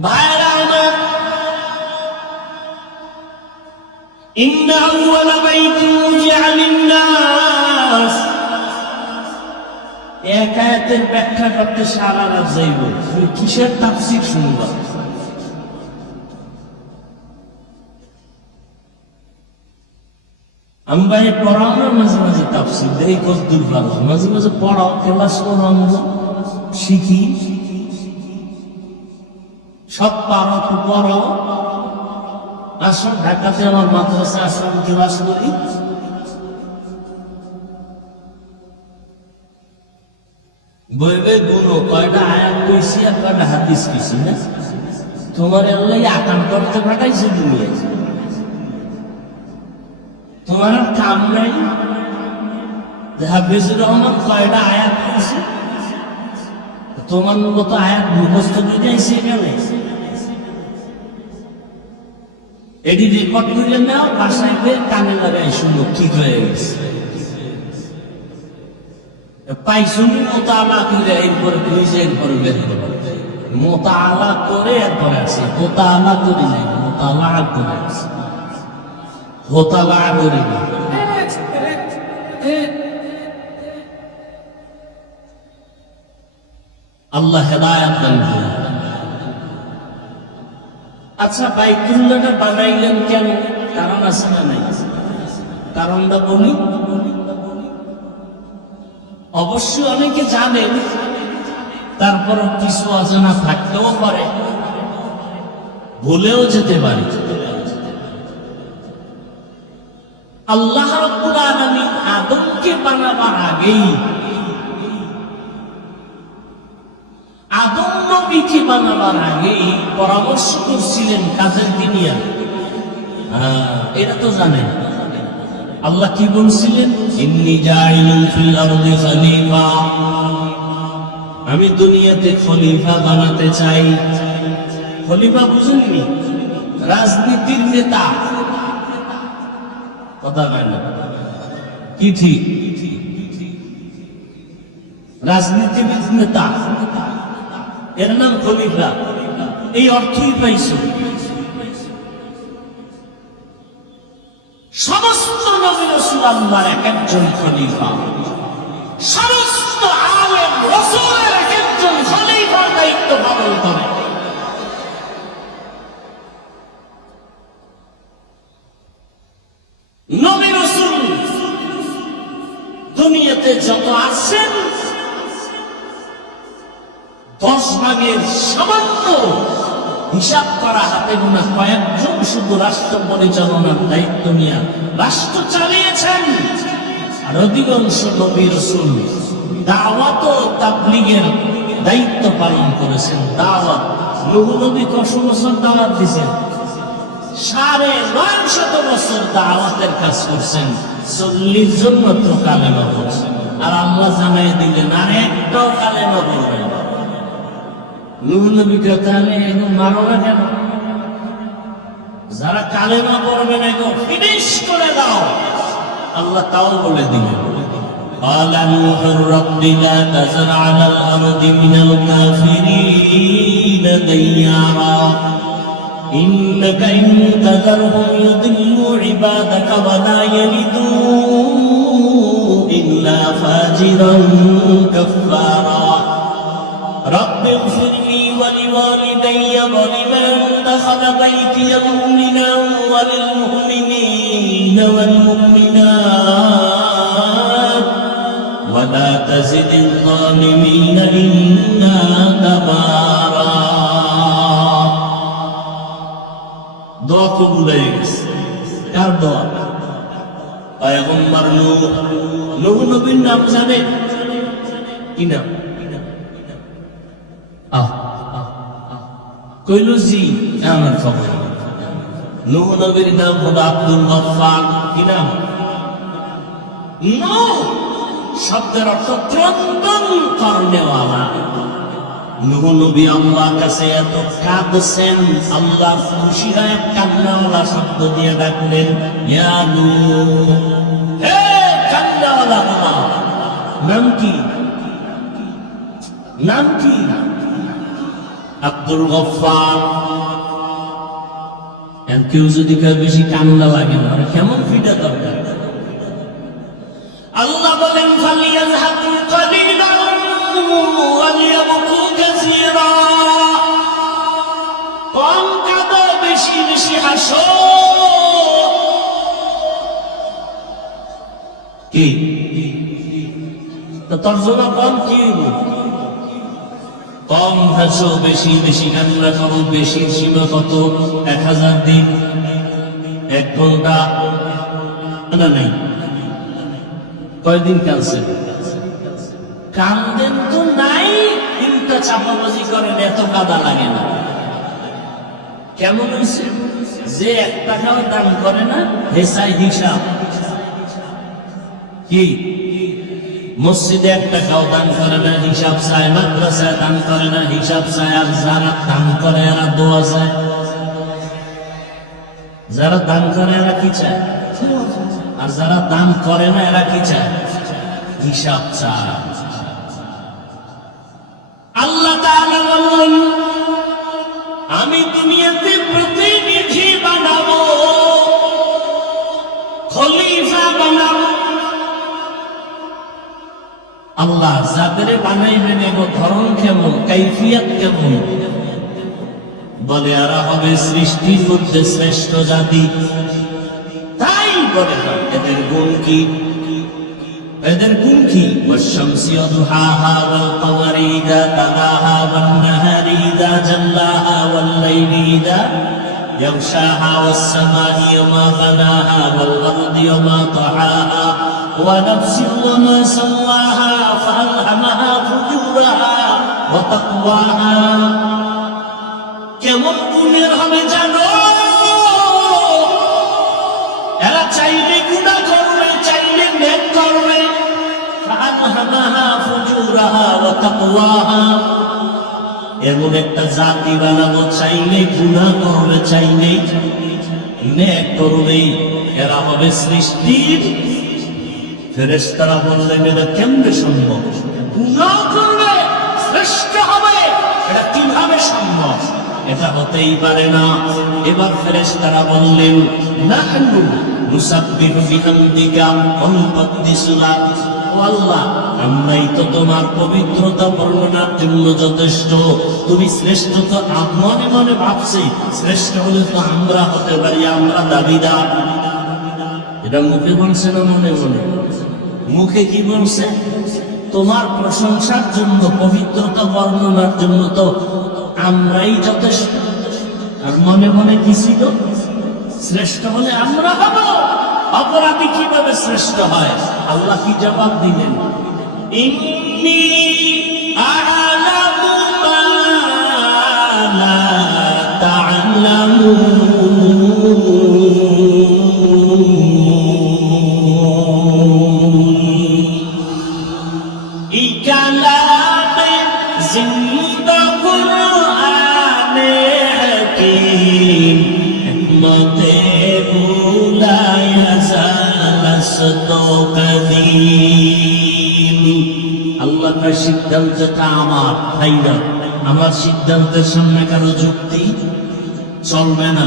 ভাইরা আমার, ইন্না আউওয়ালা বাইতিন উযিআ লিন-নাস, এক আয়াতের ব্যাখ্যা করতে সারা রাত যাইব। তুমি কিসের তাফসীর শুনবা? আমি ভাই পড়াও না, মাঝে মাঝে তাফসীর দেই, কতদূর ভালো। মাঝে মাঝে পড়াও, ক্লাস করো, আমরা শিখি। সব পারো তো পড়াও। আসো ঢাকাতে আমার মাদ্রাসা আসো, ক্লাস করি। বইবে গুলো কয়টা আয়াত কইছি আর কয়টা হাদিস কইছি না? তোমার আল্লাহ আকাম করতে পাঠাইছে দুনিয়া, তোমার আর কাম নাই। হাফিজুর রহমান কয়টা আয়াত কইছে, তোমার মতো আয়াত মুখস্থ করে আইছে কেন? এটি রেকর্ড করে নাও, বাসায় কানে লাগাই শুনো ঠিক হয়ে গেছে। পাইছুনি মোতালা করে এরপরে বুঝে এরপরে বের করে মোতালা করে এরপরে আছে। মোতালা করে যাই, মোতালা করে আছে, হোতালা করে না। আল্লাহ হেদায়েত দান করুন। আচ্ছা বাইতুল্লাহটা বানাইলেন কেন? কারণ আছে না নাই? কারণটা বলি। অবশ্যই অনেকে জানেন, তারপর কিছু অজানা থাকতেও পারে, ভুলেও যেতে পারে। আল্লাহ রাব্বুল আলামিন আদমকে বানাবার আগেই, আদম নবীকে বানাবার আগেই পরামর্শ করছিলেন কাজের দুনিয়া। এটা তো জানেন। আল্লাহ কি বলছিলেন? ইন্নী জাইলুন ফিল আরদি খলিফা, আমি দুনিয়াতে খলিফা বানাতে চাই। খলিফা বুঝেননি? রাজনীতির নেতা, কথা হয় না কি? ঠিক, রাজনীতিবিদ নেতা, এর নাম খলিফা। এই অর্থই পাইছো। সমস্ত নবী রাসূল আল্লাহর এক একজন খলিফা, সমস্ত আলেম রাসূলের এক একজন খলিফার দায়িত্ব পালন করে। নবী রাসূল দুনিয়াতে যত আসেন 10 ভাগের সামান্য হিসাব করা হাতে গোনা কয়েকজন শুধু রাষ্ট্র পরিচালনার দায়িত্ব নিয়ে রাষ্ট্র চালিয়েছেন। আর অধিকাংশ নবী রাসূল দাওয়াত ও তাবলীগের দায়িত্ব পালন করেছেন। দাওয়াত, নূহ নবী কত বছর দাওয়াত দিয়েছেন? 950 বছর দাওয়াতের কাজ করছেন, 40 জন মাত্র কালেমা পড়ছেন। আর আল্লাহ জানাই দিলেন আর একটাও কালেমা পড়বে না। নূহ নবীকে তাহলে এগুলো মারো না কেন? যারা কালেমা পড়বে না এগুলো ফিনিশ করে দাও। আল্লাহ তাও বলে দিলেন, قال نوح رب لا تذر على الأرض من الكافرين ديارا إنك إن تذرهم يضلوا عبادك ولا يلدوا إلا فاجرا كفارا رب اغفر لي ولوالدي ولمن دخل بيتي مؤمنا وللمؤمنين والمؤمنات ولا تزد الظالمين إلا تبارا। দোয়া কবুল হয়ে গেছে। কার দোয়া? পয়গম্বর নূহ নবীর নাম জানে কি নাম? কইল জি আমার খবর। নূহ নবীর নাম হলো আব্দুল গফফার। কি নাম? নূহ শব্দের অর্থ ক্রন্দন করনেওয়ালা। নূহ নবী আল্লাহর কাছে এত কাঁদছেন, আল্লাহ খুশি হয়ে কান্নাওয়ালা শব্দ দিয়ে ডাকলেন, ইয়া নূহ, হে কান্নাওয়ালা বাবা। নাম কি? নাম কি? আব্দুল গফফার। কেউ যদি বেশি কান্না লাগে না, কেমন ফিটা দরকার? আল্লাহ বলেন, ফালিয়াযহাকু কালিলান ওয়ালিয়াবকু কাসীরা। কম কাঁদো, বেশি বেশি হাসো। কি তো তর্জমা? কম কি? কম হাসো, বেশি বেশি কান্না করো। বেশির সীমা কত? 1000 দিন, 1 ঘন্টা না? নাই, কয়দিন কাঁদছে? কান্দেন তো নাই, কিন্তু চাপাবাজি করেন, এত কাদা লাগে না। কেমন হয়েছে? যে 1 টাকাও দান করে না, হেসাই হিসাব। কি মসজিদে 1 টাকাও দান করে না, হিসাব চায়। মাদ্রাসায় দান করে না, হিসাব চায়। আর যারা দান করে এরা দোয়া চায়। যারা দান করে এরা কি চায়? আর যারা দান করে না এরা কি চায়? হিসাব চায়। আল্লাহ তাআলা বললেন, আমি দুনিয়াতে প্রতিনিধি বানাবো, খলিফা বানাবো। আল্লাহ যাদের বানাইবেন এগো ধরন কেমন, কাইফিয়াত কেমন? বলে এরা হবে সৃষ্টির মধ্যে শ্রেষ্ঠ জাতি। তাই বলে এদের গুণ কি? এদের গুণ কি? والشمس وضحاها والقمر إذا تلاها والنهار إذا جلاها والليل إذا يغشاها والسماء وما بناها والأرض وما طحاها ونفس وما سواها فألهمها فجورها وتقواها। কেমন গুণের হবে জানো? এরা চাইলে গুনাহ করবে, চাইলে নেক করবে। فألهمها فجورها وتقواها। এমন একটা জাতি বানাবো, চাইলে গুনাহ করবে, চাইলে নেক করবে। এরা হবে সৃষ্টির ফেরেশতারা। বললেন এটা কেমনে সম্ভব? গুনাহ করবে, শ্রেষ্ঠ হবে, এটা কিভাবে সম্ভব? এটা হতেই পারে না। এবার ফেরেশতারা বললেন, নাহনু নুসাব্বিহু বিহামদিকা ওয়া নুকদ্দিসু লাক। ও আল্লাহ, আমরাই তো তোমার পবিত্রতা বর্ণনার জন্য যথেষ্ট। তুমি শ্রেষ্ঠ তো মনে মনে ভাবছি, শ্রেষ্ঠ হলে তো আমরা হতে পারি, আমরা দাবিদার। এটা মুখে বলছে না মনে মনে? মুখে কি বলছে? তোমার প্রশংসার জন্য, পবিত্রতা বর্ণনার জন্য তো আমরাই যথেষ্ট। আর মনে মনে কি ছিল? শ্রেষ্ঠ হলে আমরা হব। অপরাধী কিভাবে শ্রেষ্ঠ হয়? আল্লাহ কি জবাব দিলেন? ইন্নী আ'লামু মা লা তা'লামুন। ই কালামে জিন্দা কুরআনে হাকীম হিকমতে উলায় জালাসতো কদীম। আল্লাহ তার সিদ্ধান্তটা আমার, তাই না? আমার সিদ্ধান্তের সামনে কারো যুক্তি চলবে না,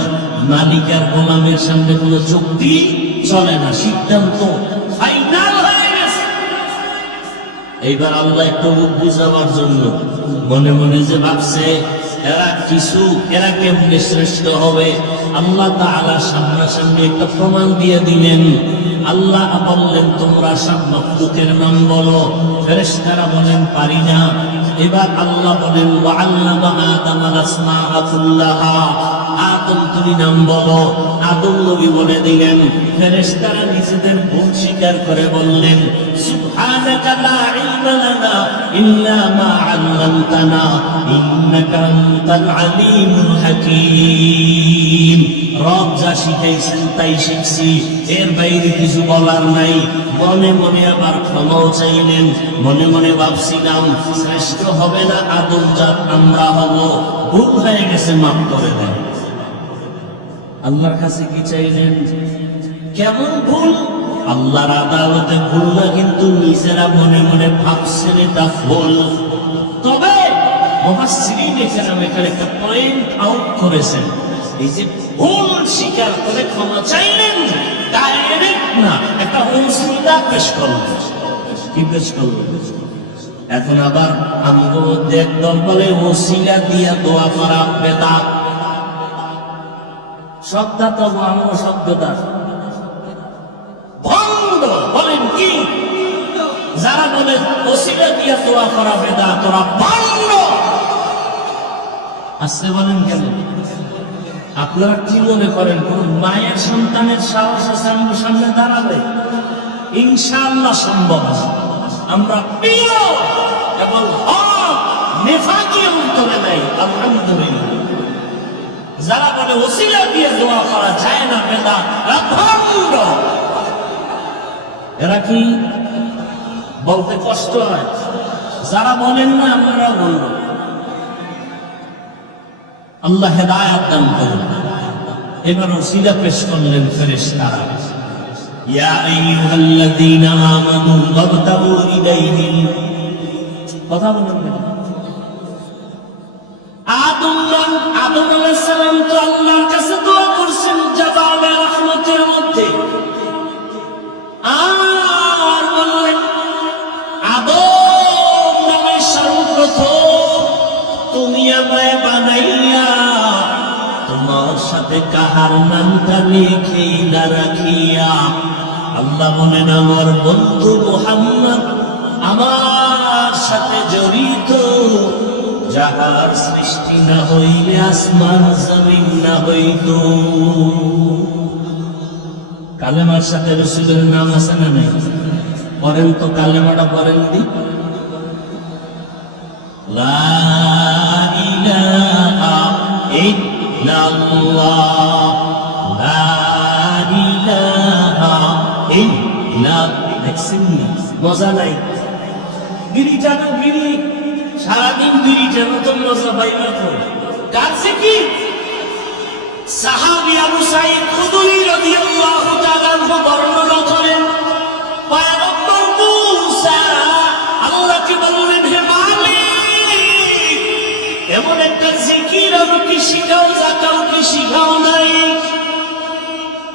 মালিকের গোলামের সামনে কোনো যুক্তি চলে না, সিদ্ধান্ত ফাইনাল হয়ে গেছে। এইবার আল্লাহ একটু বুঝাবার জন্য মনে মনে যে ভাবছে এরা কেমনে শ্রেষ্ঠ হবে, আল্লাহ তাআলা সামনাসামনি একটা প্রমাণ দিয়ে দিলেন। আল্লাহ বললেন তোমরা সব মাখলুকের নাম বলো। ফেরেশতারা বলেন পারি না। এবার আল্লাহ বলেন ওয়াল্লামা আদামাল আসমাআ কুল্লাহা, আদম তুমি নাম বলো। আদম নবী বলে দিলেন। ফেরেশতারা নিজেদের ভুল স্বীকার করে বললেন সুবহানাকা লা ইলমা লানা ইল্লা মা আল্লামতানা ইন্নাকা আনতাল আলিমুল হাকীম। রব যা শিখাইছেন তাই শিখছি, এর বাইরে কিছু বলার নাই। মনে মনে আবার ক্ষমাও চাইলেন। মনে মনে ভাবছিলাম শ্রেষ্ঠ হবে না আদম জাত, আমরা হব, ভুল হয়ে গেছে, মাফ করে দেন। আল্লাহর কাছে কি চাইলেন? কেমন ভুল? আল্লাহর আদালতে ভুল না, কিন্তু নিজেরা মনে মনে ভাবছেন এটা ভুল। তবে মুফাসসিরিন এখানে একটা পয়েন্ট আউট করেছেন, এই যে ভুল স্বীকার করে ক্ষমা চাইলেন, ডাইরেক্ট না, একটা ওসিলা পেশ করলেন। কি পেশ করলেন? এখন আবার আমগো মধ্যে একদম বলে ওসিলা দিয়া দোয়া করা বেদাত। শব্দটা তো ভঙ্গ, শব্দটা ভঙ্গ। বলেন কি? যারা বলে ওসিলা দিয়া দোয়া করা বেদাত, তোরা ভঙ্গ আসছে। বলেন কেন? আপনারা কি মনে করেন কোন মায়ের সন্তানের সাহস আছে আমার সামনে দাঁড়াবে? ইনশাআল্লাহ সম্ভব। আমরা প্রিয় এবং নেফাকি অন্তরে নাই, আলহামদুলিল্লাহ। যারা বলে ওসিলা দিয়ে দোয়া করা যায় না বেদাত, ভণ্ড। এরা কি বলতে কষ্ট হয়? যারা বলেন না আপনারা ভণ্ড। আল্লাহ হেদায়েত দান করুন। এবার ওসিলা পেশ করলেন ফেরেশতারা। ইয়া আইয়ুহাল্লাযীনা আমানু ওয়াবতাগু ইলাইহি, কথা বলেন না। আদম আলাইহিস সালাম তো আল্লাহর কাছে দোয়া করছেন জাবালে রহমতের মধ্যে, আর বললেন আদম নামে সর্বপ্রথম তুমি আমায় বানাইয়া তোমার সাথে কাহার নামটা লিখে না রাখিয়া। আল্লাহ বলেন আমার বন্ধু মুহাম্মদ আমার সাথে জড়িত, যাহার সৃষ্টি না হইলে আসমান জমিন না হইত। কালেমার সাথে রাসূলের নাম আছে না নাই? পড়েন তো, কালেমাটা পড়েন দি। লা ইলাহা ইল্লাল্লাহ, লা ইলাহা ইল্লাল্লাহ। দেখছেন মজা নাই? বিড়ি টানো, বিড়ি সারাদিন বিড়ি টানো তো মজা পাইবা তো। কার জিকির? সাহাবী আবু সাঈদ খুদরি রাদিয়াল্লাহু তাআলা বর্ণনা করেন, পয়গম্বর মূসা আল্লাহকে বললেন হে মালিক, এমন একটা জিকির আমাকে শিখাও যা কাউকে শিখাও নাই।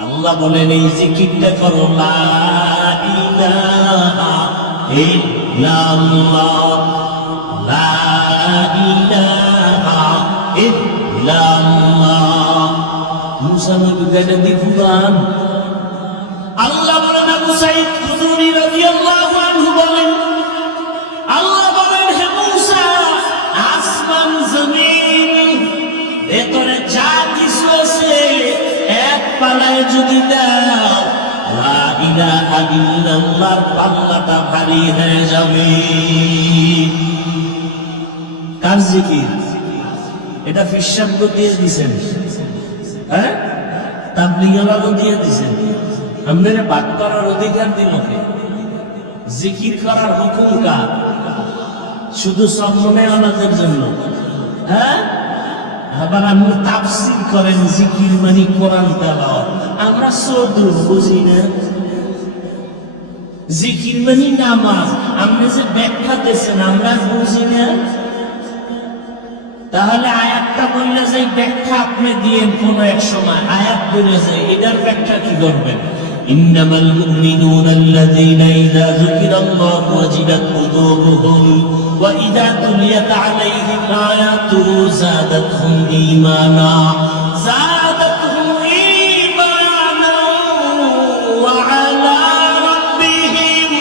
আল্লাহ বলেন এই জিকিরটা করো, লা ইলাহা ইল্লাল্লাহ, লা ইলাহা ইল্লাল্লাহ। মুসা নবী গাইলেন দি কুরআন। আল্লাহ বলেন আবু সাঈদ খুদরি রাদিয়াল্লাহু আনহু বলেন, আল্লাহ বলেন হে মুসা, আসমান জমিন ভেতরে যা কিছু আছে এক পালায় যদি দাও, লা ইলাহা ইল্লাল্লাহর পাল্লাটা ভারী হয়ে যাবে। কার জিকির? এটা ফিরসাব দিয়ে দিছেন, হ্যাঁ, তাবলীগওয়ালাও দিয়ে দিছেন। আমাদের বাদ করার অধিকার দিল কে? জিকির করার হুকুম কার? শুধু সম্মানের জন্য? হ্যাঁ, আবার আপনি তাফসীর করেন জিকির মানে কোরআন তেলাওয়াত। আমরা সদু বুঝি না। জিকির মানে নামাজ, আপনি যে ব্যাখ্যা দিয়েছেন আমরা বুঝি না। তাহলে আয়াতটা বললে যে ব্যাখ্যা আপনি দিয়েন কোন এক সময়, আয়াত বলে যে এটার ব্যাখ্যা কি করবেন? ইন্নামাল মুমিনুনা আল্লাযীনা ইযা যুকিরাল্লাহু ওয়াজিলাত কুলুবুহুম ওয়া ইযা তুলিয়াত আলাইহিম আয়াতুহু যাদাতহুম ঈমানা যাদাতহুম ঈমানা ওয়া আলা রাব্বিহিম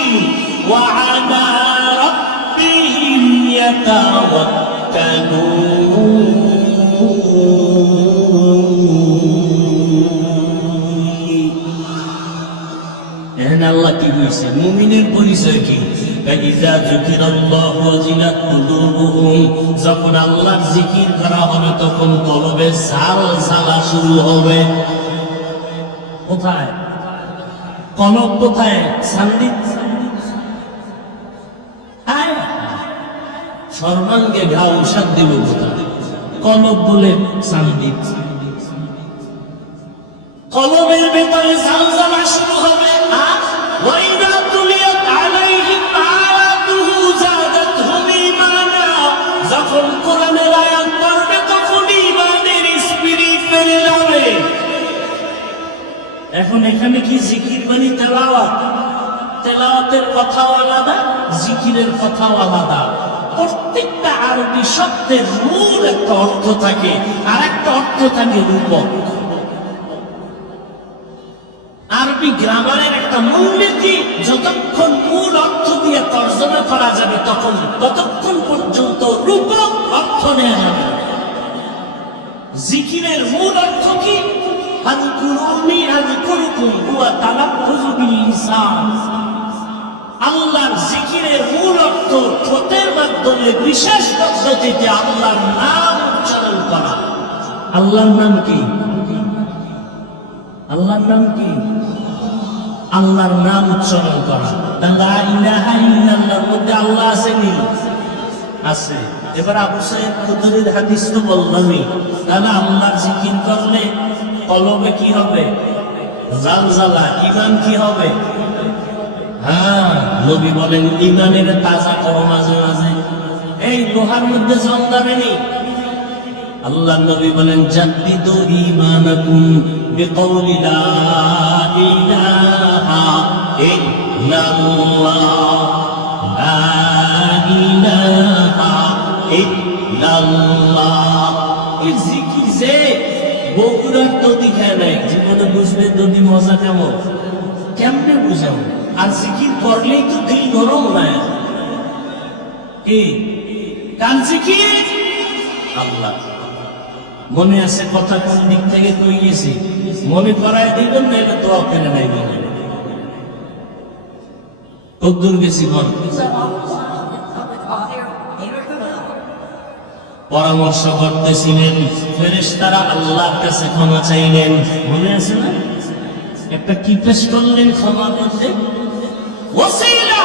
ইয়াতাওয়াক্কালুন। আল্লাহ কি বলছে? মুমিনের পরিচয় কি? যখন আল্লাহর জিকির করা হবে তখন কলবে ঝালঝালা শুরু হবে। কোথায় কলব? কোথায়? সর্বাঙ্গে ঘা ঔষধ দিব কোথায়? কলব বলে সান্দিত। কলবের ভেতরে ঝালঝালা শুরু হবে। যখন কোরআনের আয়াত পড়বে তখন ঈমানের স্পিরিট বেড়ে যাবে। এখন এখানে কি জিকির মানে তেলাওয়াত? তেলাওয়াতের কথাও আলাদা, জিকিরের কথাও আলাদা। প্রত্যেকটা আরবি শব্দের মূল একটা অর্থ থাকে, আর একটা অর্থ থাকে রূপক। আরবি গ্রামারের একটা মূলনীতি, যতক্ষণ মূল অর্থ দিয়ে তর্জমা করা যাবে ততক্ষণ পর্যন্ত রূপক অর্থ নেওয়া যাবে। জিকিরের মূল অর্থ কি? আযকুরুনি আযকুরুকুম ওয়া তালাফফুযু বিল লিসান। আল্লাহর জিকিরের মূল অর্থ ঠোঁটের মাধ্যমে বিশেষ পদ্ধতিতে আল্লাহর নাম উচ্চারণ করা। আল্লাহর নাম কি? আল্লাহর নাম কি? আল্লাহর নাম উচ্চারণ করা। লা ইলাহা ইল্লাল্লাহর মধ্যে আল্লাহ আছে নি? আছে। এবার আবু সাঈদ খুদরির হাদিস তো বললামই। তাহলে আল্লাহর জিকির করলে কলবে কি হবে? জালজালা। ঈমান কি হবে? হ্যাঁ, নবী বলেন ঈমানের তাজা করো মাঝে মাঝে। এই লোহার মধ্যে জং যাবেনি। আল্লাহ নবী বলেন জাদ্দিদু ঈমানাকুম বিকওলি লা ইলাহা ইল্লাল্লাহ লা ইলাহা ইল্লাল্লাহ। এই জিকির যে বগুড়ার দধি খায় নাই, জীবনে বুঝবে দধি মজা কেমন, কেমনে বুঝাবো? আর জিকির করলেই তো দিল নরম হয়। কি কান জিকির? আল্লাহ মনে আছে কথা কোন দিক থেকে কই গেছি? মনে করায় দিবেন না, এটা দোয়া করে নাই বলে কদ্দুর গেছি ঘর। পরামর্শ করতেছিলেন, ফেরেশতারা আল্লাহর কাছে ক্ষমা চাইলেন। মনে আছে না? একটা কি পেশ করলেন ক্ষমা করতে? ওসিলা,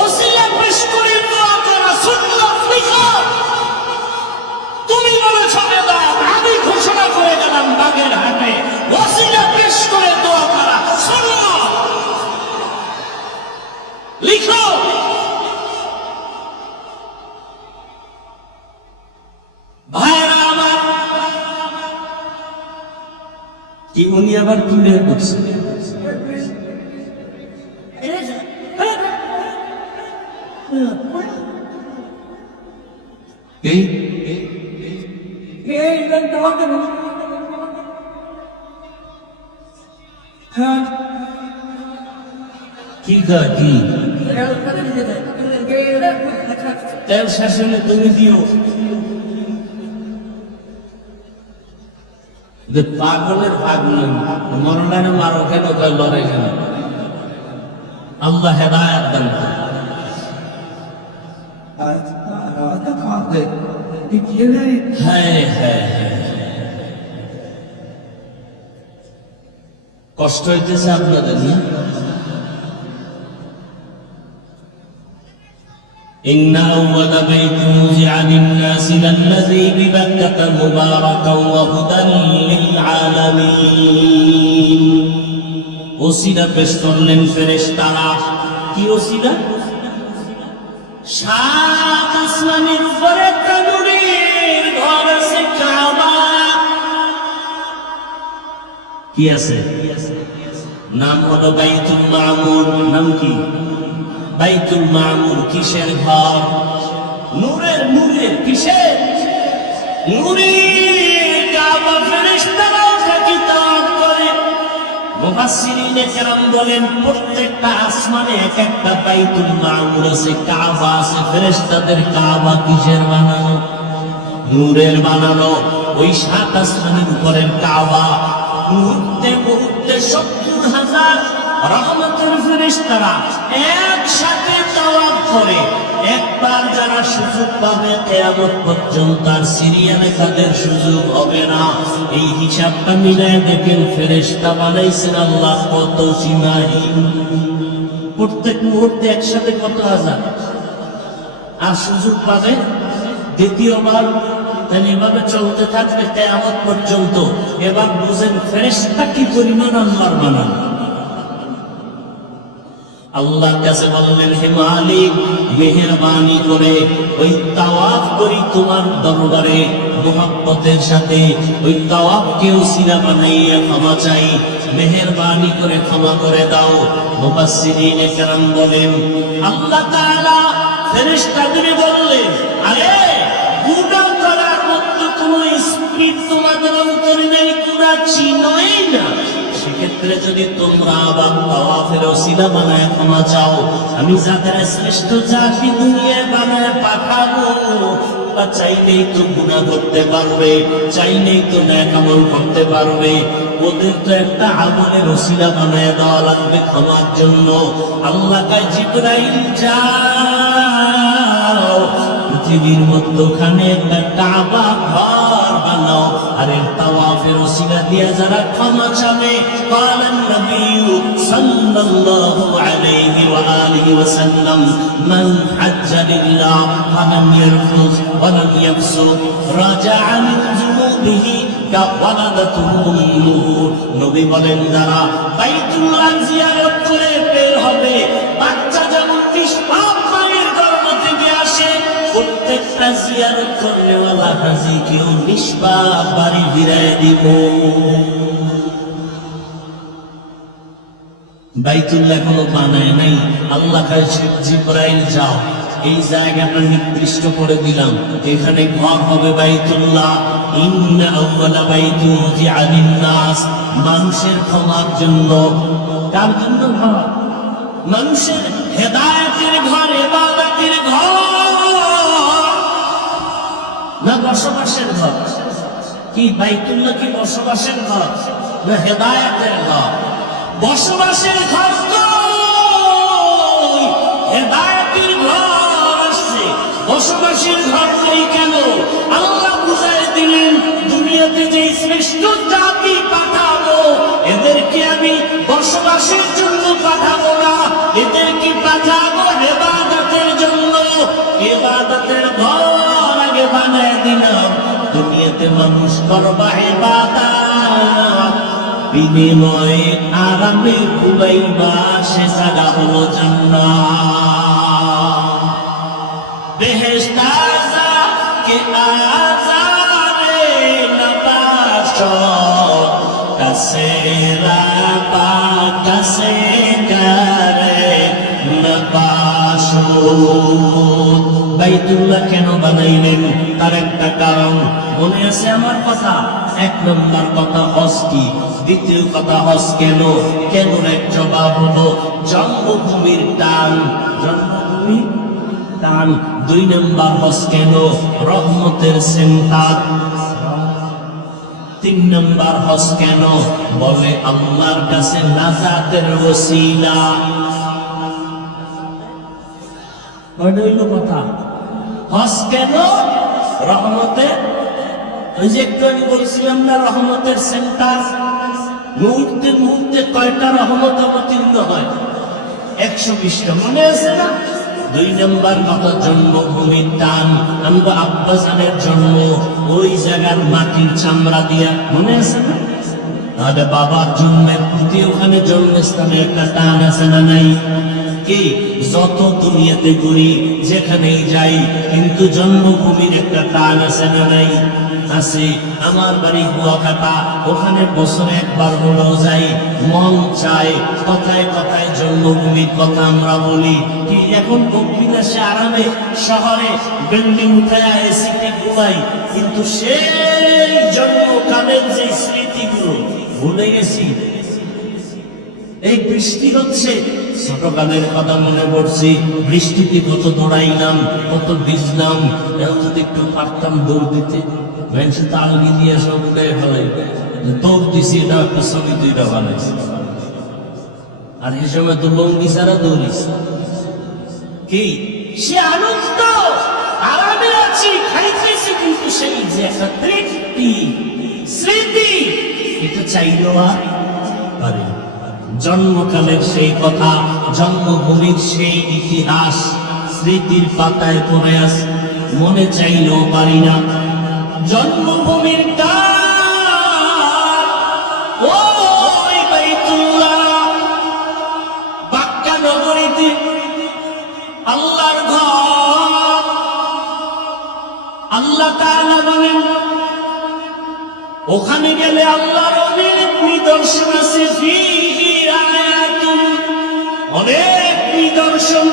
ওসিলা পেশ করে দোয়া করা সুন্নাত লিখা। তুমি বলেছো বেদাত, আমি ঘোষণা করে গেলাম বাগের হাটে ওসিলা পেশ করে দোয়া করা সুন্নাত লিখো। ভাইরা আমার, কি উনি আবার কি বের করছে? কি তেল শেষ হলে তুমি দিও। পাগলের পাগল মরণে মারো কেন, লড়াই কেন? আল্লাহ হেদায়েত দান করে। হ্যাঁ হ্যাঁ, কষ্ট হইতেছে আপনাদের না? إن أول بيت وضع للناس للذي ببكة مباركا وهدى للعالمين ওসিলা পেশ করলেন ফেরেশতারা কি ওসিলা সাত আসমানের উপরে একটা নূরের ঘর আছে কাবা কি আছে নাম হলো বাইতুল মামুর নাম কি বাইতুল মামুর কিসের ঘর নূরের নূরের কিসের নূরের কাবা ফেরেশতারা ওটাকে তাওয়াফ করে মুফাসসিরিনে কেরাম বলেন প্রত্যেকটা আসমানে এক একটা বাইতুল মামুর আছে কাবা আছে ফেরেশতাদের কাবা কিসের বানানো নূরের বানানো ওই সাত আসমানের উপরের কাবা মুহূর্তে মুহূর্তে ৭০,০০০ রহমতের ফেরেশতারা একসাথে তাওয়াফ করে একবার যারা সুযোগ পাবে কিয়ামত পর্যন্ত আর সিরিয়ালে তাদের সুযোগ হবে না এই হিসাবটা মিলায় দেখেন ফেরেশতা বানাইছেন আল্লাহ কত সীমাহীন প্রত্যেক মুহূর্তে একসাথে কত হাজার আর সুযোগ পাবে দ্বিতীয়বার তাহলে এভাবে চলতে থাকবে কিয়ামত পর্যন্ত এবার বুঝেন ফেরেশতা কি পরিমাণ আল্লাহর বানানো আল্লাহর কাছে বললেন হে মালিক মেহেরবানি করে ওই তাওয়াফ করি তোমার দরবারে মুহাব্বতের সাথে ওই তাওয়াফকে ওসিলা বানাইয়া ক্ষমা চাই মেহেরবানি করে ক্ষমা করে দাও মুফাসসিরিনে কেরাম বলেন আল্লাহ তাআলা ফেরেশতাদের বললেন আরে গুনাহ করার মতো কোনো স্পিড তোমাদের অন্তরে নেই গুনাহ চিনোই না সেক্ষেত্রে যদি তোমরা আবার তাওয়াফের ওসিলা বানায় ক্ষমা চাও আমি যাদের শ্রেষ্ঠ জাতি দুনিয়ায় বানায় পাঠাবো বা চাইলেই তো গুনাহ করতে পারবে চাইলেই তো নেক আমল করতে পারবে ওদের তো একটা আমলের ওসিলা বানায় দেওয়া লাগবে ক্ষমার জন্য আল্লাহ কয় জিবরাইল যাও পৃথিবীর মধ্যখানে একটা কাবা ঘর বানাও আর এই তাওয়াফের ওসিলা দিয়ে যারা ক্ষমা চাবে قالن النبي صلى الله عليه وآله وسلم من حج لله فلم يرفث ولم يفسق رجع من ذنوبه كولدته أمه নবী বলেন যারা বাইতুল্লাহ জিয়ারত করে বের হবে বাচ্চা যেমন নিষ্পাপ মায়ের গর্ভ থেকে আসে প্রত্যেকটা জিয়ারত করলে ওয়ালা হাজিকেও নিষ্পাপ বাড়ি ফিরায় দিব বাইতুল্লাহ কোনো বানায় নাই আল্লাহ কাছে জিবরাইল যাও এই জায়গাটা নির্দিষ্ট করে দিলাম এখানে ঘর হবে বাইতুল্লাহ ইন্না আউওয়ালা বাইতু উযিআ লিন-নাস মানুষের ক্ষমার জন্য কার জন্য ঘর মানুষের হেদায়েতের ঘর ইবাদতের ঘর না বসবাসের ঘর কি বাইতুল্লাহ কি বসবাসের ঘর না হেদায়েতের ঘর বসবাসের ঘর কই হেদায়েতের ঘর আছে বসবাসের ঘর কই কেন আল্লাহ বুঝায় দিলেন দুনিয়াতে যে শ্রেষ্ঠ জাতি পাঠাবো এদেরকে আমি বসবাসের জন্য পাঠাবো না এদেরকে পাঠাবো ইবাদতের জন্য ইবাদতের ঘর আগে বানায় দিলাম দুনিয়াতে মানুষ করবা ইবাদত বিনিময়ে আরামে ঘুমাইবা সে জায়গা হলো জান্নাত বেহেশত কে আযারে নবাশ কাসে রাবা কাসে করে নবাশ বাইতুল্লাহ কেন বানাইলেন তার একটা কারণ মনে আছে আমার কথা এক নম্বর কথা হজ কি দ্বিতীয় কথা হজ কেন কেন এক জবাব হলো জন্মভূমির টান জন্মভূমির টান দুই নম্বর হজ কেন রহমতের সেন্টার তিন নম্বর হজ কেন বলে আল্লাহর কাছে নাজাতের ওসিলা হইল কথা হজ কেন রহমতের ওই যে একটু আমি বলছিলাম না রহমতের সেন্টার মুহূর্তে মুহূর্তে কয়টা রহমত অবতীর্ণ হয় 120টা মনে আছে না দুই নম্বর কথা জন্মভূমির টান। আমরা আব্বাজানের জন্ম ওই জায়গার মাটির চামড়া দিয়া, মনে আছে না? তাহলে বাবার জন্মের প্রতি ওখানে জন্মস্থানে একটা টান আছে না নাই? কি যত দুনিয়াতে ঘুরি যেখানেই যাই, কিন্তু জন্মভূমির একটা টান আছে না নাই? আছে। আমার বাড়ি কুয়াকাটা, ওখানে বছরে একবার হলেও যাই, মন চায় কথায় কথায় জন্মভূমির কথা আমরা বলি। কি এখন বিলাসে আরামে শহরে বিল্ডিং উঠায় এসিতে ঘুমাই, কিন্তু সেই জন্মকালের যে স্মৃতিগুলো ভুলে গেছি। এই বৃষ্টি হচ্ছে, ছোটকালের কথা মনে পড়ছি, বৃষ্টিতে কত দৌড়াইলাম, কত ভিজলাম। এখন যদি একটু পারতাম দৌড় দিতে, মানুষ তালগি দিয়ে সব উঠে ফেলাই, দৌড় দিছি, এটা একটা ছবি দুইটা বানাইছি। আর এই সময় তো লঙ্গি ছাড়া দৌড়িস। কি সে আনন্দ, আরামে আছি, খাইতেছি, কিন্তু সেই যে একটা তৃপ্তি, স্মৃতি, এটা চাইলো আর পারে। জন্মকালের সেই কথা, জন্মভূমির সেই ইতিহাস স্মৃতির পাতায় পড়ে আছে, মনে চাইলেও পারি না। জন্মভূমির টান, ওই বাইতুল্লাহ, বাক্কা নগরীতে আল্লাহর ঘর। আল্লাহ তাআলা বলেন, ওখানে গেলে আল্লাহর অনেক নিদর্শন আছে, ফীহি আয়াতুন, অনেক নিদর্শন।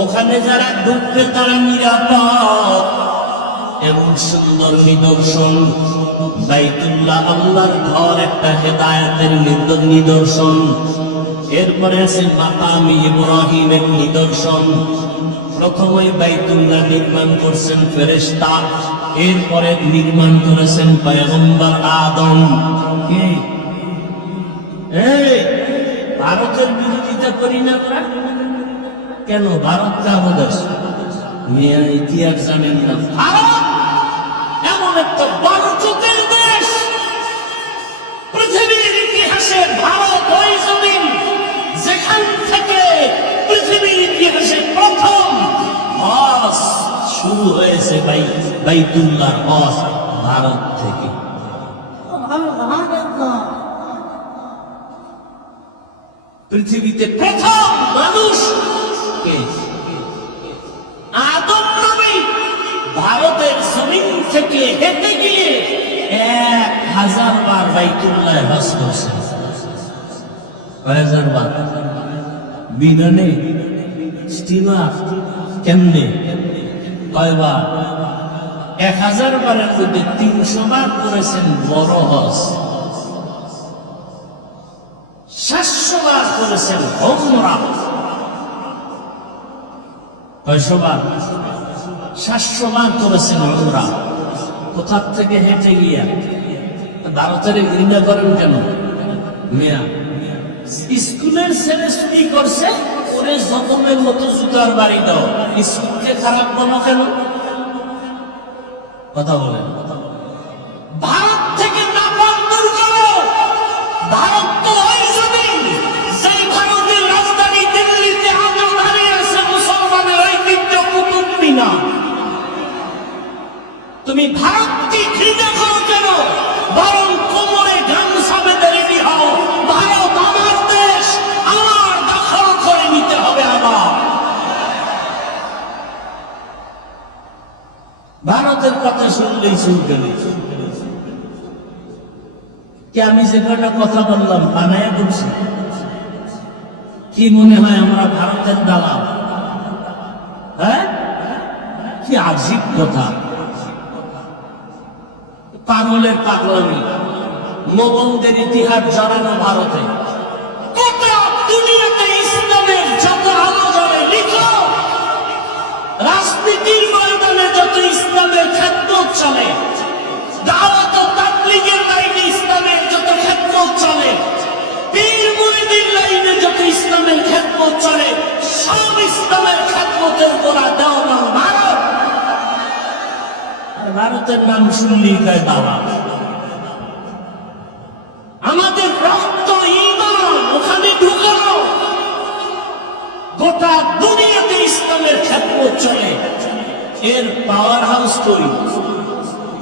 ওখানে যারা ঢুকবে তারা নিরাপদ। এমন সুন্দর নিদর্শন। বাইতুল্লাহ আল্লাহর ঘর একটা হেদায়েতের নিদর্শন। এরপরে আছে মাকামে ইব্রাহিমের নিদর্শন। প্রথমে বাইতুল্লাহ নির্মাণ করছেন ফেরেশতা, এরপরে নির্মাণ করেছেন পয়গম্বর আদম। এই ভারতের বিরোধিতা করি না আমরা কেন? ভারতটা আমাদের মেয়ে ইতিহাস জানেন না। ভারত এমন একটা বরকতের দেশ, পৃথিবীর ইতিহাসে ভারত ওই জমিন যেখান থেকে পৃথিবীর ইতিহাসে প্রথম হজ শুরু হয়েছে। বাইতুল্লাহ হজ ভারত থেকে। পৃথিবীতে প্রথম মানুষ আদম নবী ভারতের জমিন থেকে হেঁটে গিয়ে 1000 বার বাইতুল্লাহ হজ করছে। 1000 বার বিমানে, স্টিমার, কেমনে, কয়বার? 1000 বারের মধ্যে 300 বার করেছেন বড় হজ, 700 বার করেছেন উমরা। কয়শো বার? 700 বার করেছেন উমরা। কোথা থেকে হেঁটে গিয়া? ভারতের ঘৃণা করেন কেন? মিয়া স্কুলের ছেলে চুরি করছে, ওরে যতমের মতো জুতার বাড়ি দাও, স্কুলকে খারাপ বলো কেন? কথা বলেন। ভারত থেকে নাপাক দূর করো। ভারত তো ওই জমিন, সেই ভারতের রাজধানী দিল্লিতে আজও দাঁড়িয়ে আছে মুসলমানের ঐতিহ্য কুতুব মিনার। তুমি ভারতকে ঘৃণা করো কেন? বরং কোমরে গামছা বেঁধে রেডি হও। ভারত আমার দেশ, আমার দখল করে নিতে হবে আমার। ভারতের কথা শুনলেই শুনতে কি আমি যে কটা কথা বললাম বানায় বলছি? কি মনে হয় আমরা ভারতের দালাল? হ্যাঁ, কি আজীব কথা। পাগলের পাগলামি। মোগলদের ইতিহাস জড়ানো ভারতে। গোটা দুনিয়াতে ইসলামের যত আলোচনা লিখো, রাজনীতির ময়দানে যত ইসলামের খেদমত চলে, দাওয়াত ও তাবলীগের লাইনে ইসলামের যত খেদমত চলে, পীর মুরিদের লাইনে যত ইসলামের খেদমত চলে, সব ইসলামের খেদমতের গোড়া দেওবন্দ ভারত। আর ভারতের নাম শুনলেই গায়ে দাওয়া। আমাদের রক্ত ঈমান ওখানে ঢুকানো। গোটা দুনিয়াতে ইসলামের খেদমত চলে, এর পাওয়ার হাউস তৈরি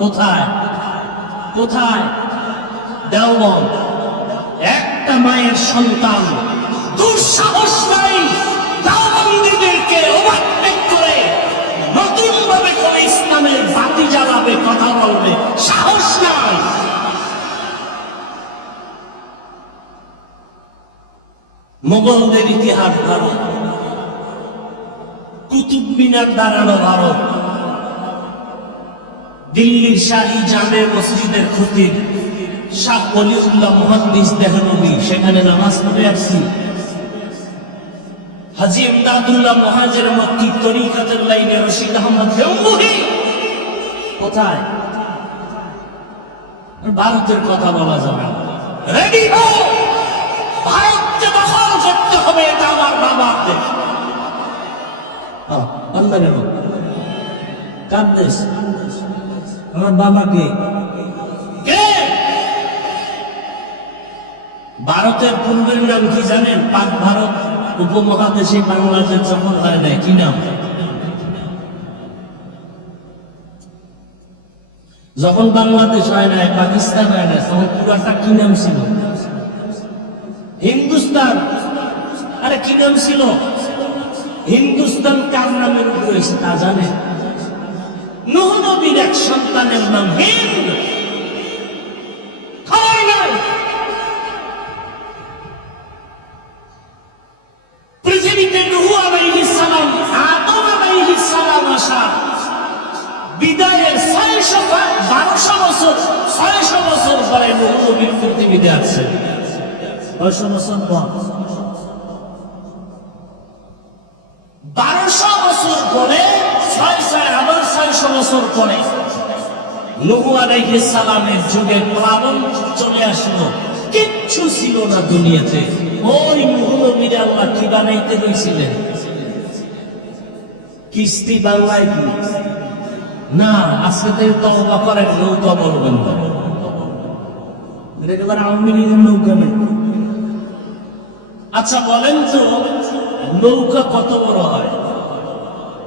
কোথায়? কোথায়? দেওবন্দ। একটা মায়ের সন্তান দুঃসাহস নাই দেওবন্দীদেরকে ওভারটেক করে নতুন ভাবে করে ইসলামের বাতি জ্বালাবে, কথা বলবে, সাহস নাই। মোগলদের ইতিহাস ভারত, কুতুব মিনার দাঁড়ানো ভারত, দিল্লির শাহী জামে মসজিদের খতিব শাহ ওলিউল্লাহ মুহাদ্দিস দেহলভী, সেখানে নামাজ পড়ে আসছি। হাজী ইমদাদুল্লাহ মুহাজির মক্কি তরিকাতের লাইনে রশিদ আহমদ গঙ্গুহি কোথায়? ভারতের কথা বলা যাবে না। রেডি হও, ভারতকে দখল করতে হবে, এটা আমার বাবার দেশ। আল্লাহর কার দেশ? আমার বাবাকে কে? ভারতের পূর্বের নাম কি জানেন? পাক ভারত উপমহাদেশে বাংলাদেশ যখন হয় না, কি নাম? যখন বাংলাদেশ হয় না, পাকিস্তান হয় না, তখন পুরাটা কি নাম ছিল? হিন্দুস্তান। আরে কি নাম ছিল? হিন্দুস্তান কার নামের উপর হয়েছে তা জানে? নূহ নবীর এক সন্তানের নাম হিন্দ। খবর নাই। পৃথিবীতে নূহ আলাইহিস সালাম, আদম আলাইহিস সালাম আসা বিদায়ের 1200 বছর 600 বছর পরে নূহ নবী পৃথিবীতে আসছেন। 600 বছর পর, 1200 বছর পরে, 600 আবার 600 বছর পরে নূহ আলাইহিস সালামের যুগে প্লাবন চলে আসলো। কিচ্ছু ছিল না দুনিয়াতে। ওই নূহ নবীর আল্লাহ কি বানাইতে হয়েছিলেন? কিস্তি বাংলায় কি না? আজকে থেকে তওবা করেন, নৌকা বলবেন না। একেবারে আওয়ামী লীগের নৌকা নেই। আচ্ছা বলেন তো, নৌকা কত বড় হয়?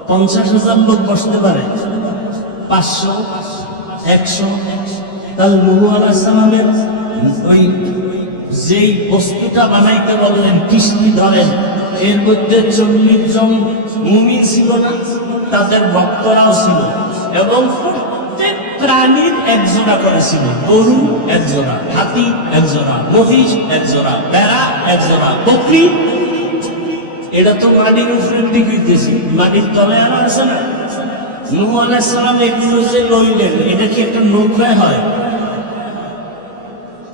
50,000 লোক বসতে পারে? 500, 100? তাহলে নূহ আলাইহিস সালামের ওই যেই বস্তুটা বানাইতে বললেন, কিস্তি ধরেন, এর মধ্যে 40 জন মুমিন ছিল না? তাদের ভক্তরাও ছিল, এবং প্রত্যেক প্রাণীর একজোড়া করেছিল। গরু একজোড়া, হাতি একজোড়া, মহিষ একজোড়া, ভেড়া একজোড়া, বকরি। এটা তো মাটির উপরের দিকে হইতেছে, মাটির তলে আর আছে না? নূহ আলাইহিস সালাম এগুলো যে লইলেন, এটা কি একটা নৌকায় হয়?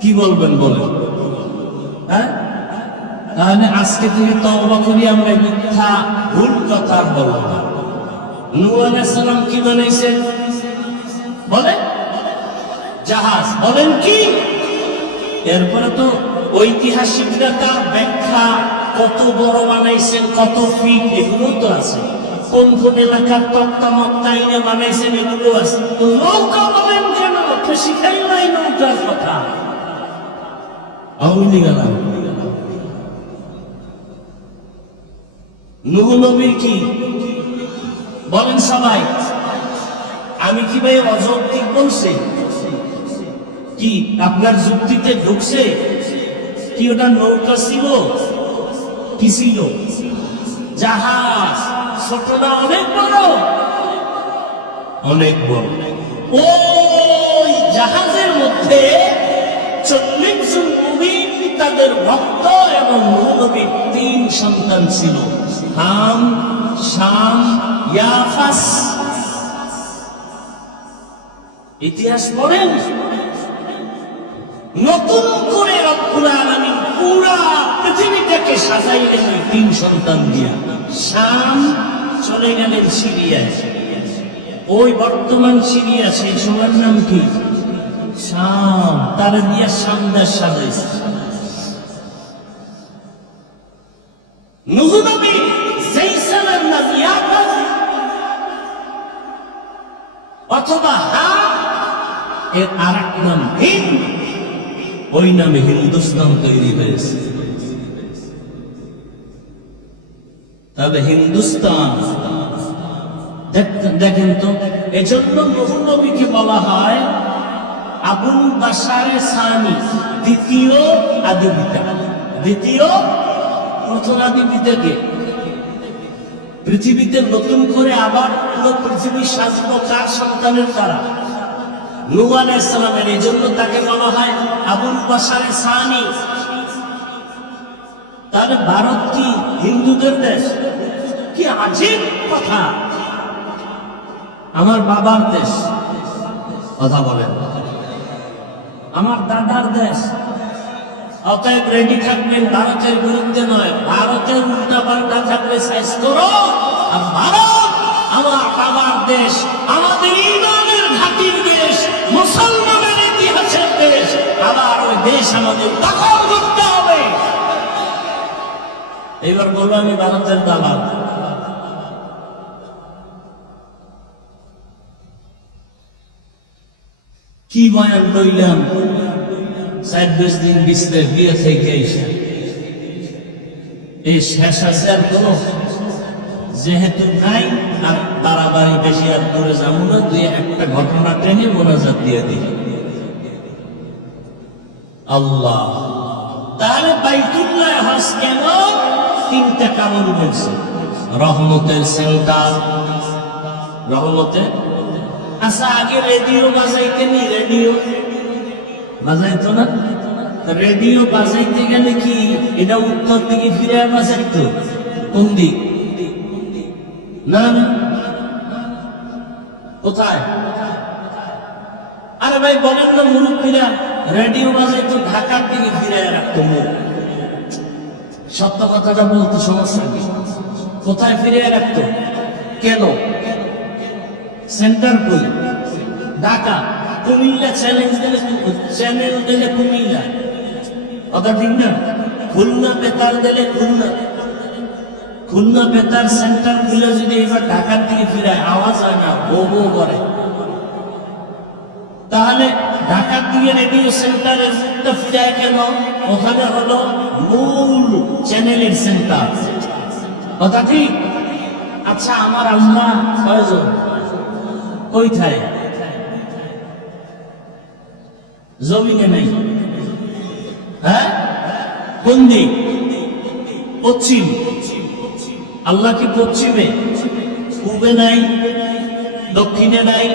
কি বলবেন বলেন? হ্যাঁ, তাহলে আজকে থেকে তওবা করি, আমরা মিথ্যা ভুল কথা বলবো না। নূহ আলাইহিস সালাম কি বানাইছেন বলেন? জাহাজ। বলেন কি? এরপরে তো ঐতিহাসিকরা তার ব্যাখ্যা কত বড় বানাইছেন, কত ফিট, এগুলো তো আছে। কোন কোন এলাকার তক্তা মক্তা এনে বানাইছেন, এগুলো আছে। নৌকা বলেন কেন? শিখাই নাই নৌকার কথা। আওয়ামী লীগ আলাম। নূহ নবী কি বলেন সবাই? আমি কি ভাই অযৌক্তিক বলছি? কি আপনার যুক্তিতে ঢুকছে? কি ওটা নৌকা ছিল? কি ছিল? জাহাজ। ছোট না অনেক বড়? অনেক বড়। ওই জাহাজের মধ্যে 40 জন মুমিন, তাদের ভক্ত এবং নূহ নবীর 3 সন্তান ছিল, হাম, শাম, ইয়াফাস। ইতিহাস পড়েন। নতুন করে রব্বুল আলামিন পুরা পৃথিবীটাকে সাজাইলেন ওই 3 সন্তান দিয়া। শাম চলে গেলেন সিরিয়ায়। ওই বর্তমান সিরিয়া, সেই সময়ের নাম কি? শাম। তারা দিয়া শামদার সাজাইছে। নূহ নবী যেই ছেলের নাম ইয়াফাস অথবা হাম, এর আরেক নাম হিন্দ। ওই নামে হিন্দুস্তান তৈরি হয়েছে। তবে হিন্দুস্তান দেখেন তো, এজন্য নূহ নবীকে বলা হয় আবুল বাশারে সানি, দ্বিতীয় আদি পিতা। দ্বিতীয়, প্রথম আদি পিতাকে পৃথিবীতে নতুন করে আবার পুরো পৃথিবী সাজবো কার সন্তানের দ্বারা? নূহ আলাইহিস সালামের। এই জন্য তাকে বলা হয় আবুল বাশারে সানি। তাহলে ভারত কি হিন্দুদের দেশ? কি আজীব কথা! আমার বাবার দেশ, কথা বলেন, আমার দাদার দেশ। অতএব রেডি থাকবেন, ভারতের বিরুদ্ধে নয়, ভারতের উল্টা পাল্টা থাকলে সাইজ করো। আর ভারত আমার বাবার দেশ, আমাদের ইমানের ঘাঁটির দেশ, মুসলমানের ইতিহাসের দেশ। আবার ওই দেশ আমাদের দখল করতে হবে। এবার বলবো আমি ভারতের দালাল। কি বয়ান কইলাম, 4-5 দিন বিস্তার দিয়ে থেকে এসে এই শেষ আছে আর কোনো যেহেতু নাই, আর বাড়াবাড়ি বেশি আর দূরে যাবো না। দুই একটা ঘটনা টেনে মোনাজাত দিয়ে দিই। আল্লাহ, তাহলে বাইতুল্লাহ হজ কেন? 3টা কারণ বলছে। রহমতের সেন্টার, রহমতের। আচ্ছা, আগে রেডিও বাজাইতে নি, রেডিও বাজাইতো না? রেডিও বাজাইতে গেলে কি এটা উত্তর দিকে ফিরে বাজাইতো? কোন দিক? না না, কোথায়? আরে ভাই বলেন না, মুরব্বীরা রেডিও বাজাইতো ঢাকার দিকে ফিরে রাখতো মুখ। সত্য কথাটা বলতে সমস্যা কি? কোথায় ফিরে রাখতো? কেন? সেন্টার কই? ঢাকা। কুমিল্লা চ্যালেঞ্জ দিলে, চ্যানেল দিলে কুমিল্লা, কথা ঠিক না? খুলনা বেতার দিলে খুলনা। খুলনা বেতার সেন্টার গুলো যদি এবার ঢাকার দিকে ফিরায়, আওয়াজ হয় না, বো বো করে। তাহলে ঢাকার দিকে রেডিও সেন্টারের মুখটা ফিরায় কেন? ওখানে হলো মূল চ্যানেলের সেন্টার, কথা ঠিক? আচ্ছা, আমার আম্মা কয়জন? কোথায়? জমিনে নাই। হ্যাঁ, কোন দিক? পশ্চিম। আল্লাহ কি পশ্চিমে? পূবে নাই, দক্ষিণে নাই,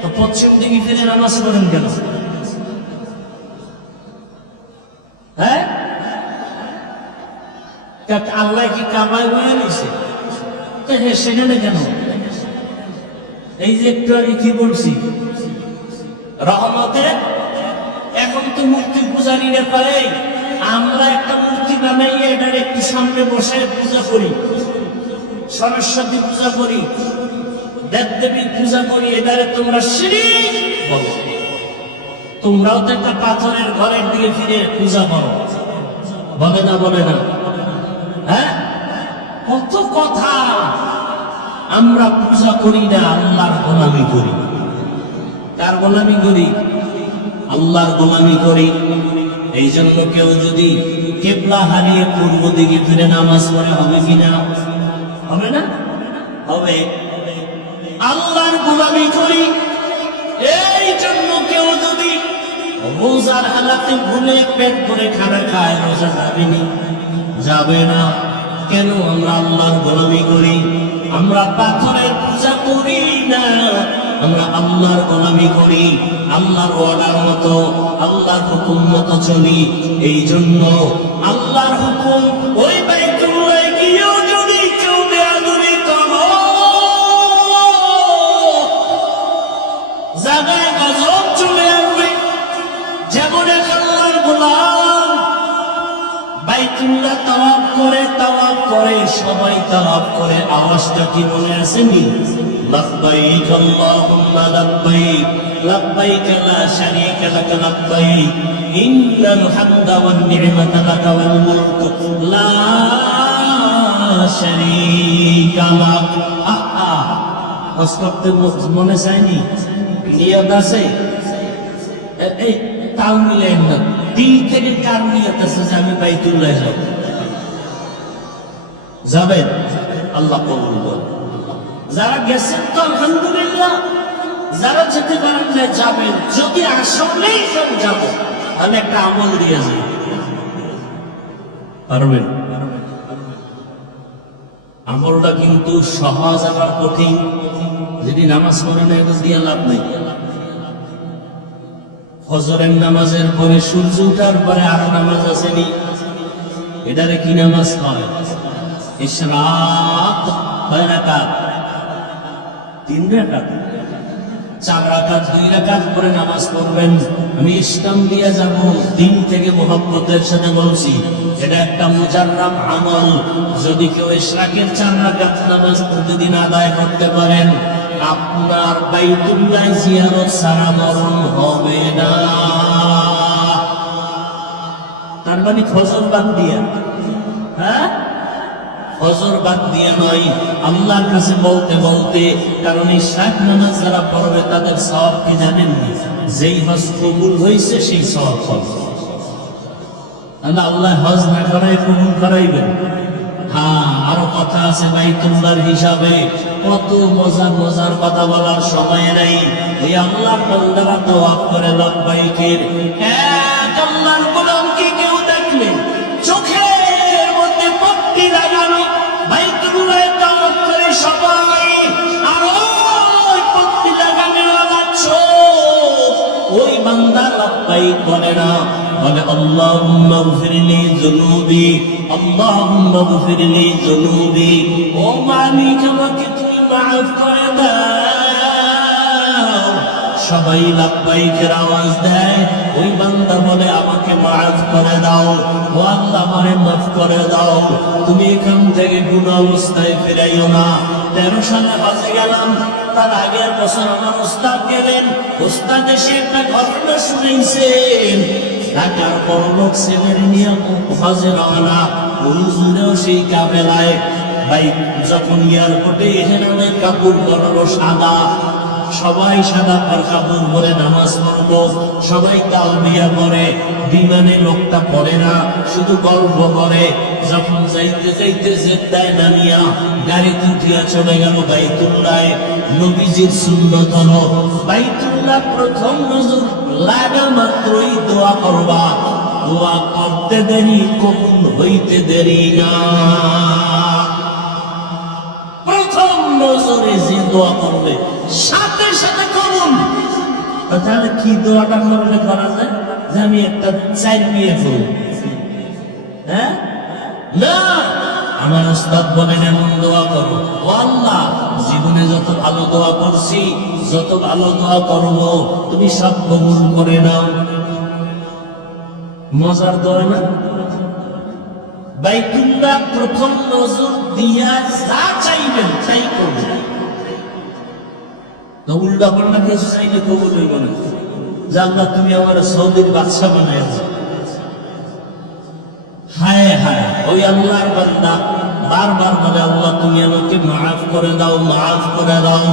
তো পশ্চিম দিকে ফিরে নামাজ পড়েন কেন? হ্যাঁ, আল্লাহ কি কাবায় বয়ে নিছে? সেখানে কেন? এই যে একটু আগে কি বলছি, রহমতে। এখন তো মূর্তি পূজারীরা করে, আমরা একটা মূর্তি বানাই, এটার একটু সামনে বসে পূজা করি, সরস্বতী পূজা করি, দেবদেবীর পূজা করি, এটারে তোমরা শিরিক বলো। তোমরাও তো একটা পাথরের ঘরের দিকে ফিরে পূজা করো, বলে না? বলে না? হ্যাঁ, কত কথা। আমরা পূজা করি না, আল্লাহর গোলামি করি। কার গোলামি করি? আল্লাহর গোলামি করি। এই জন্য কেউ যদি কেবলা হারিয়ে পূর্ব দিকে ফিরে নামাজ পড়ে, হবে কিনা? হবে না? হবে। আল্লাহর গোলামি করি। এই জন্য কেউ যদি রোজার হালাতে ভুলে পেট ভরে খানা খায়, রোজা যাবেনি? যাবে না। কেন? আমরা আল্লাহর গোলামি করি। আমরা পাথরের পূজা করি না, আমরা আল্লাহর গোলামি করি। আল্লাহর ওয়াদার মতো, আল্লাহর হুকুম মতো চলি। এই জন্য আল্লাহর হুকুম ওই বাইতুল্লাহ গিয়েও যদি কেউ বেয়াদবি করো, জায়গায় গজব চলে আসবে। যেমন এক আল্লাহর গোলাম বাইতুল্লাহ তাওয়াফ করে, সবাই তাওয়াফ করে, আওয়াজটা কি মনে আসেনি? লাব্বাইক আল্লাহুম্মা লাব্বাইক, লাব্বাইক লা শারীকা লাক লাব্বাইক, ইন্নাল হামদা ওয়ান নি'মাতা লাকা ওয়াল মুলকু লা শারীকা লাক। আহা, হস্তে মনে চাইনি? নিয়ত আছে? এই তাও মিলেন না। দিল থেকে কার নিয়ত আছে যে আমি বাইতুল্লাহ যাব? যাবেন? আল্লাহ কবুল করে। যারা গেছেন তো আলহামদুলিল্লাহ, যারা যেতে পারেন না যাবেন, যদি আসলেই সব যাব তাহলে একটা আমল দিয়ে যাই পারবেন। আমলটা কিন্তু সহজ আবার কঠিন। যদি নামাজ পড়ে না এটা দিয়ে লাভ নেই। ফজরের নামাজের পরে সূর্য উঠার পরে আরো নামাজ আসেনি, এটারে কি নামাজ হয়? ইশরাক। কয় রাকাত? 3 রাকাত। 4 রাকাত 2 রাকাত করে নামাজ পড়বেন। আমি ইসলাম দিয়ে যাব, দিন থেকে মোহাম্মতের সাথে বলছি, এটা একটা মুজাররাম আমল। যদি কেউ ইশরাকের 4 রাকাত নামাজ প্রতিদিন আদায় করতে পারেন, আপনার বাইতুল্লাহ জিয়ারত সারা মরণ হবে না। তার মানে ফজর বাদ দিয়া, হ্যাঁ ফজর বাদ দিয়ে নয়, আল্লাহর কাছে বলতে বলতে। কারণ এই ইশরাক নামাজ যারা পড়বে তাদের সওয়াব কি জানেন? যেই হজ কবুল হয়েছে সেই সওয়াব পাবে। আল্লাহ হজ না করাই কবুল করাইবেন। হ্যাঁ, আরো কথা আছে বাইতুল্লাহর হিসাবে। কত মজার মজার কথা বলার সময় নাই। ওই আল্লাহর বান্দারা তাওয়াফ করে লব্বাইকের এক আল্লাহর গোলামকে কেউ দেখলে চোখের মধ্যে পট্টি লাগানো বাইতুল্লাহে তাওয়াফ করে সবাই, আর ওই পট্টি লাগানো চোখ ওই বান্দা লব্বাইক বলে না, বলে আল্লাহুম্মা গফিরলি যুনুবি, আল্লাহুম্মা গফিরলি যুনুবি। ও মালিক, আমাকে তুমি মাফ করে দাও। সবাই লাব্বাইকের আওয়াজ দেয়। ওই বান্দা বলে আমাকে মাফ করে দাও, ও আল্লাহ আমারে মাফ করে দাও। তুমি এখান থেকে গুনাহ অবস্থায় ফিরাইও না। 13 সালে হজে গেলাম, তার আগের বছর আমার উস্তাদ গেলেন। উস্তাদ এসে একটা ঘটনা শুনেছেন। ঢাকার বড়লোক ছেলের নিয়ে হজে রওনা, হুজুরেও সেই কাফেলায়। ভাই যখন এয়ারপোর্টে এখানে কাপড় পরলো সাদা, সবাই সাদা কাপড় পরে নামাজ পড়লো, সবাই তালবিয়া পড়ে। বিমানে লোকটা পড়ে না, শুধু গল্প করে। যখন যাইতে যাইতে জেদ্দায় নামিয়া গাড়িতে উঠিয়া চলে গেল বাইতুল্লাহ। নবীজির সুন্নত হলো বাইতুল্লাহ প্রথম নজর লাগা মাত্রই দোয়া করবা। দোয়া করতে দেরি, কবুল হইতে দেরি না। প্রথম নজরে যে দোয়া করবে সাথে সাথে কবুল। তাহলে কি দোয়াটা করলে করা যায়? যে আমি একটা চাই নিয়ে ফেলি, হ্যাঁ না, আমার উস্তাদ বলেন এমন দোয়া করো, ও আল্লাহ জীবনে যত ভালো দোয়া করছি, যত ভালো দোয়া করব, তুমি সব কবুল করে নাও। মজার দোয়া না? বাইতুল্লাহ প্রথম নজর দিয়া যা চাইবেন তাই করবেন। উল্টা পাল্টা কিছু চাইলে কবুল হইব না। যে আল্লাহ তুমি আমার সৌদির বাদশা বানায়। হায় হায়, ওই আল্লাহর বান্দা বারবার বলে আল্লাহ তুমি আমাকে মাফ করে দাও, মাফ করে দাও।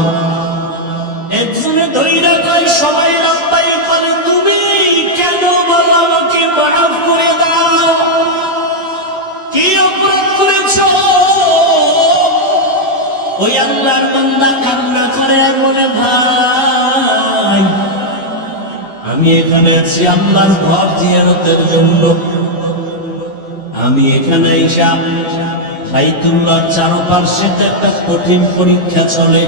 একজনে ধৈর্য কয় সবাই রাস্তায় বলে তুমি কেন বলো আমাকে মাফ করে দাও? কি অপরাধ করেছ? ওই আল্লাহর বান্দা কান্না করে আর বলে ভাই আমি এখানে আছি আল্লাহর ঘর জিয়ারতের জন্য। আমি এখানে এসে বাইতুল্লাহর চারপাশে একটা কঠিন পরীক্ষা চলে।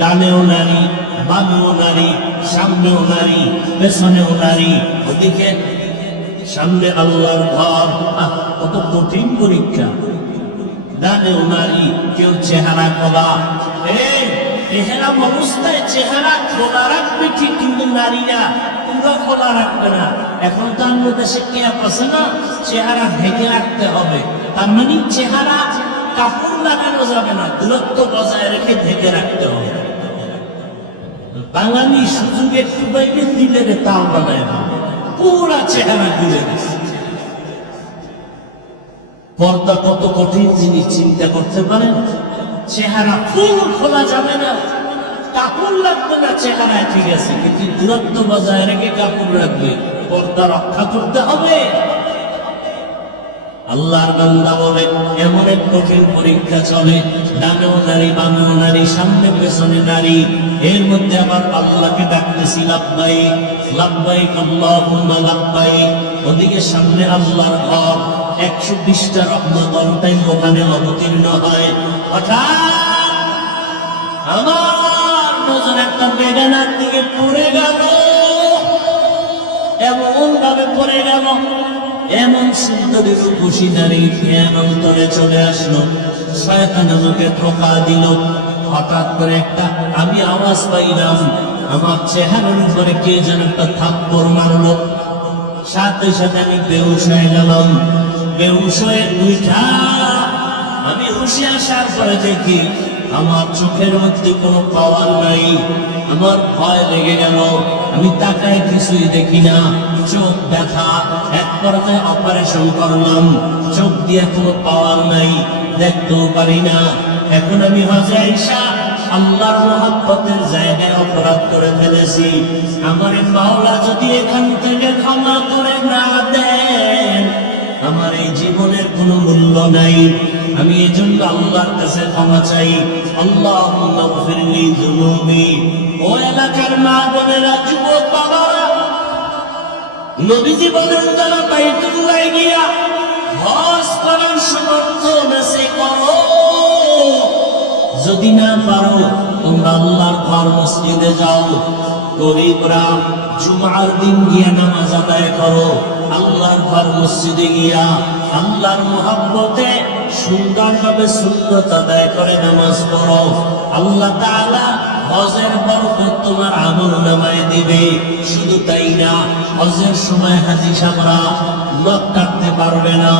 ডানেও নারী, বামেও নারী, সামনেও নারী, পেছনেও নারী। ওদিকে সামনে আল্লাহর ঘর, কত কঠিন পরীক্ষা। ডানেও নারী, কেউ চেহারা খোলা। এহেরাম অবস্থায় চেহারা খোলা রাখবে ঠিক, কিন্তু নারীরা পুরো খোলা রাখবে না। এখন তো আমাদের দেশে ক্যাপ আছে না, চেহারা ঢেকে রাখতে হবে। তার মানে চেহারা কাপড় লাগানো যাবে না, দূরত্ব বজায় রেখে ঢেকে রাখতে হবে। বাঙালি সুযোগ একটু বাইরে দিলে তাও বানায় না, পুরা চেহারা দিলে। পর্দা কত কঠিন জিনিস চিন্তা করতে পারেন। চেহারা ফুল খোলা যাবে না, কাপড় লাগবে না চেহারায়, ঠিক আছে, কিন্তু দূরত্ব বজায় রেখে কাপড় রাখবে, পর্দা রক্ষা করতে হবে। আল্লাহর বান্দা বলে এমন এক কঠিন পরীক্ষা চলে, ডানেও নারী বামেও নারী, সামনে পেছনে নারী, এর মধ্যে আবার আল্লাহকে ডাকতেছি লাব্বাইক লাব্বাইক আল্লাহুম্মা লাব্বাইক। ওদিকে সামনে আল্লাহর ঘর, 120টা রহমতের টাইম ওখানে অবতীর্ণ হয়। হঠাৎ আমার নজর একটা বেগানার দিকে পড়ে গেল, এমন ভাবে পড়ে গেল, এমন সুন্দরী রূপসী নারী জ্ঞান অন্তরে চলে আসলো। শয়তান আমাকে ধোঁকা দিল। হঠাৎ করে একটা আমি আওয়াজ পাইলাম, আমার চেহারার উপরে কে যেন একটা থাপ্পড় মারলো। সাথে সাথে আমি বেহুশ হয়ে গেলাম। বেহুশ হয়ে উঠা আমি হুঁশে আসার পরে দেখি আমার চোখের মধ্যে কোনো পাওয়ার নাই। আমার ভয় লেগে গেল। আমি তাকায় কিছুই দেখি না, চোখ ব্যথা। এক পর্যায়ে অপারেশন করলাম, চোখ দিয়ে কোনো পাওয়ার নাই, দেখতেও পারি না। এখন আমি হজে আইসা আল্লাহর মহব্বতের জায়গায় অপরাধ করে ফেলেছি। আমার মাওলা যদি এখান থেকে ক্ষমা করে না দেন, আমার এই জীবনের কোনো মূল্য নাই। আমি এই জন্য আল্লাহর কাছে ক্ষমা চাই। আল্লাহুম্মা গফিরলি যুনুবি। ও এলাকার মা বোনেরা, যুবক বাবারা, নবীজি বলেন যারা বাইতুল্লাহ গিয়া হজ করার সমর্থন আছে করো। যদি না পারো তোমরা আল্লাহর ঘর মসজিদে যাও। গরিবরা জুমার দিন গিয়া নামাজ আদায় করো। আল্লাহর ঘর মসজিদে গিয়া আল্লাহর মহব্বতে সুন্দরভাবে সুন্নত আদায় করে নামাজ পড়ো। আল্লাহ তাআলা হজের বরকত তোমার আমলনামায় দিবে। শুধু তাই না, হজের সময় হাজী সাহেবরা নখ কাটতে পারবে না,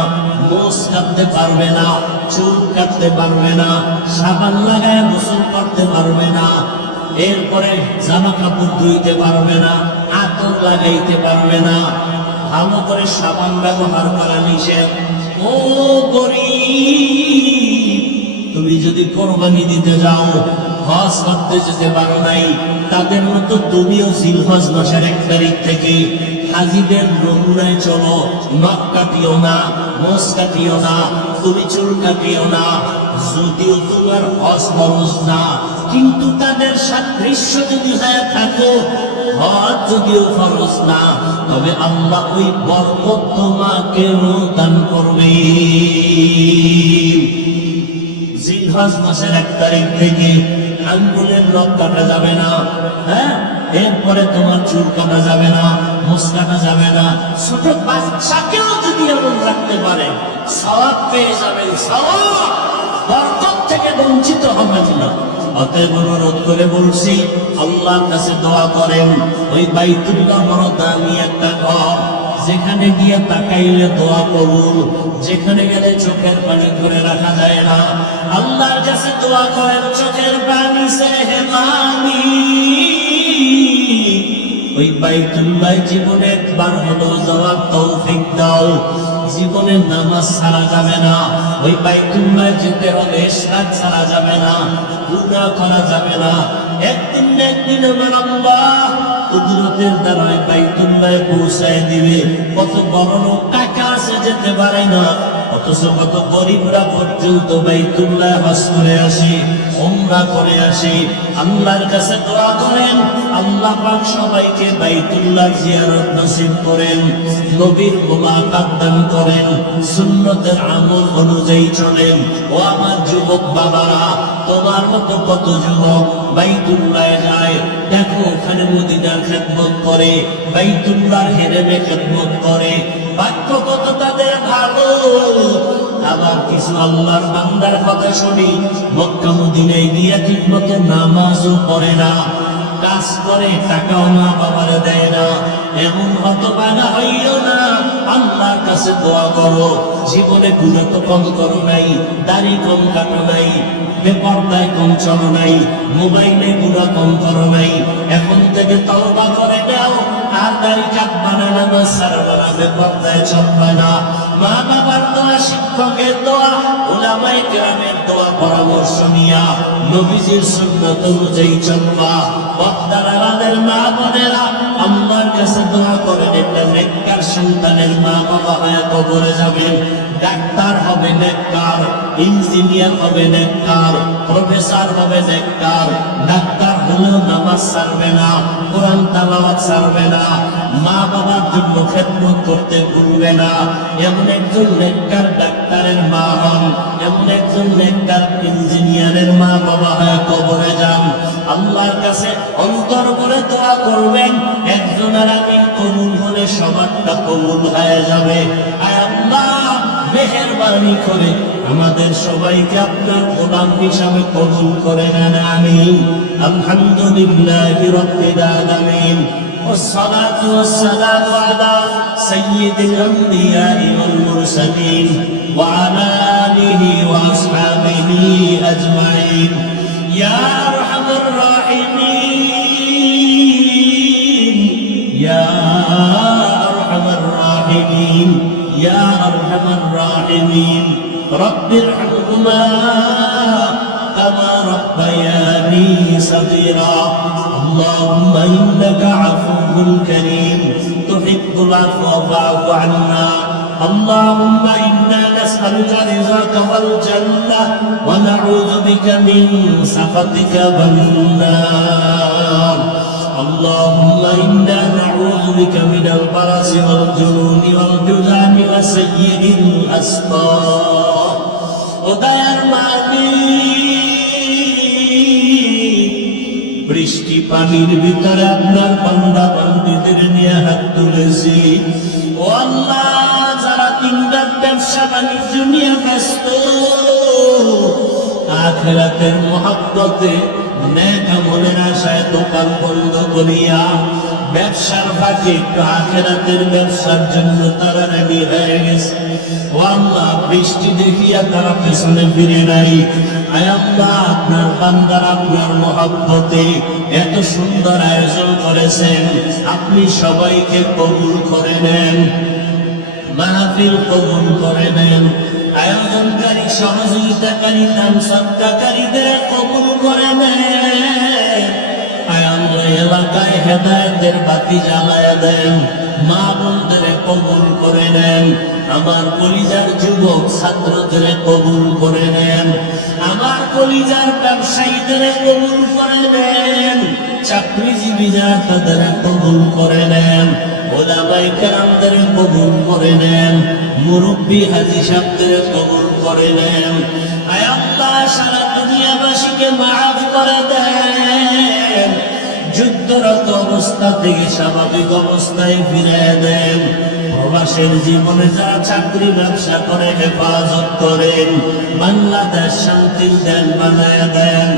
মোষ কাটতে পারবে না, চুল কাটতে পারবে না, সাবান লাগায় গোসল করতে পারবে না, এরপরে জামা কাপড় ধুইতে পারবে না, আতর লাগাইতে পারবে না, ভালো করে সাবান ব্যবহার করা নিষেধ। ও গরীব, তুমি যদি কোরবানি দিতে যাও, হজ করতে যেতে পারো নাই, তাদের মতো তুমিও জিলহজ মাসের 1 তারিখ থেকে হাজীদের নমুনায় চলো। নখ কাটিও না, মোষ কাটিও না, তুমি চুল কাটিও না। যদিও তোমার হজ ফরজ না, কিন্তু তাদের সাদৃশ্য যদি হয়ে থাকো, হজ যদিও ফরজ না, তবে আল্লাহ ওই বরকত তোমাকেও দান করবে। জিলহজ মাসের 1 তারিখ থেকে আঙ্গুলের নখ কাটা যাবে না, হ্যাঁ, এরপরে তোমার চুল কাটা যাবে না, মোষ কাটা যাবে না। ছোট বাচ্চাকেও যদি এমন রাখতে পারে, সওয়াব পেয়ে যাবেন, সওয়াব, বরকত থেকে বঞ্চিত হবেন না। অতএব অনুরোধ করে বলছি, আল্লাহর কাছে দোয়া করেন। ওই বাইতুল্লাহ বড় দামি একটা ঘর, যেখানে গিয়ে তাকাইলে দোয়া কবুল, যেখানে গেলে চোখের পানি ধরে রাখা যায় না। আল্লাহর কাছে দোয়া করেন, চোখের পানি সে হেমানি। ওই বাইতুল্লাহ জীবনে একবার হলো যাওয়ার তৌফিক দাও। জীবনে নামাজ ছাড়া যাবে না, ওই বাইতুল্লাহ যেতে হলে ইশরাক ছাড়া যাবে না, গুনাহ করা যাবে না। একদিন না একদিন আমার আল্লাহ কুদরতের দ্বারা বাইতুল্লাহ পৌঁছায় দিবে। কত বড় লোক টাকা আছে যেতে পারে না, অথচ কত গরিবরা পর্যন্ত বাইতুল্লাহ হজ করে আসে, উমরা করে আসে। আল্লাহর কাছে দোয়া করেন, আল্লাহ পাক সবাইকে বাইতুল্লাহ জিয়ারত নসিব করেন, নবীর মুলাকাত দান করেন, সুন্নতের আমল অনুযায়ী চলেন। ও আমার যুবক বাবারা, তোমার মতো কত যুবক বাইতুল্লাহ যায়, দেখো ওখানে মদিনার খেদমত করে, বাইতুল্লাহর হেরেমে খেদমত করে, ভাগ্য কত তাদের ভালো। আবার কিছু আল্লাহর বান্দার কথা শুনি, মক্কা মদিনায় গিয়ে ঠিক মতো নামাজও পড়ে না, কাজ করে টাকাও মা বাবারে দেয় না। এমন হতভাগা হইও না, আল্লাহর কাছে দোয়া করো। জীবনে গুনাহ তো কম করো নাই, দাড়ি কম কাটো নাই, বেপরদায় কম চলো নাই, মোবাইলে গুনাহ কম করো নাই। এখন থেকে তওবা করে দাও, আর দাড়ি কাটবা না, নামাজ ছাড়বা না, বেপরদায় চলবা না। মা বাবার দোয়া, শিক্ষকের দোয়া, উলামায়ে কেরামের দোয়া পরামর্শ নিয়া নবীজির সুন্নাত অনুযায়ী চলবা। পর্দার আড়ালের মা বোনেরা, আল্লাহর কাছে দোয়া করেন একটা নেককার সন্তানের মা বাবা হয়ে কবরে যাবেন, ডাক্তার হবে নেককার, ইঞ্জিনিয়ার হবে নেককার, প্রফেসর হবে নেককার। ডাক্তার হলেও নামাজ ছাড়বে না, কোরআন তেলাওয়াত ছাড়বে না, মা বাবার জন্য খেদমত করতে ভুলবে না। এমন একজন নেককার ডাক্তারের মা হন, এমন একজন নেককার ইঞ্জিনিয়ারের মা বাবা হয়ে কবরে যান। আল্লাহর কাছে অন্তর করে দোয়া করবেন, একজনের আমিন কবুল হলে সবারটা কবুল হয়ে যাবে। আয় আল্লাহ, মেহেরবানি করে আমাদের সবাইকে আপনার গোলাম হিসাবে কবুল করে নেন, আমিন। আলহামদুলিল্লাহি রাব্বিল আলামিন, والصلاة والسلام على سيد الأنبياء والمرسلين وعلى آله وأصحابه أجمعين. يا أرحم الراحمين، يا أرحم الراحمين، يا أرحم الراحمين، رب ارحمهما كما ربياني صغيرا. اللهم إنك عفو كريم تحب العفو فاعف عنا. اللهم إنا نسألك رضاك والجنة ونعوذ بك من سخطك والنار. اللهم إنا نعوذ بك من البرص والجنون والجذام وسيء الأسقام. ودير বৃষ্টি পানির ভিতরে আপনার বান্দা বান্দীদের নিয়ে হাত তুলেছি। ও আল্লাহ, যারা দিনরাত ব্যবসা বাণিজ্য নিয়ে ব্যস্ত, আখিরাতের মহব্বতে নেক আমলের আশায় দোকান বন্ধ করিয়া ব্যবসার ফাঁকে একটু আখিরাতের ব্যবসার জন্য তারা রেডি হয়ে গেছে। ও আল্লাহ, বৃষ্টি দেখিয়া তারা পেছনে ফিরে নাই। আয় আল্লাহ, আপনার বান্দারা আপনার মহব্বতে এত সুন্দর আয়োজন করেছেন, আপনি সবাইকে কবুল করে নেন, মাহফিল কবুল করে নেন। আয়োজনকারী, সহযোগিতাকারী, দান সদকাকারীদের কবুল করে নেন। আয় আল্লাহ, এলাকায় হেদায়েতের বাতি জ্বালায়া দেন, মা বোনদের কবুল করে নেন। আমার কলিজার যুবক ছাত্রদের কবুল করে নেন, আমার কলিজার ব্যবসায়ীদের কবুল করে নেন, চাকরিজীবী যারা তাদের কবুল করে নেন, ওলামায়ে কেরামদের কবুল করে নেন, মুরব্বী হাজী সাহেবদের কবুল করে নেন। আয় আল্লাহ, সারা দুনিয়াবাসীকে মাফ করে দেন, যুদ্ধরত অবস্থা থেকে স্বাভাবিক অবস্থায় ফিরে দেন। প্রবাসের জীবনে যারা চাকরি ব্যবসা করে হেফাজত করেন, বাংলাদেশ শান্তির দেন বানায় দেন।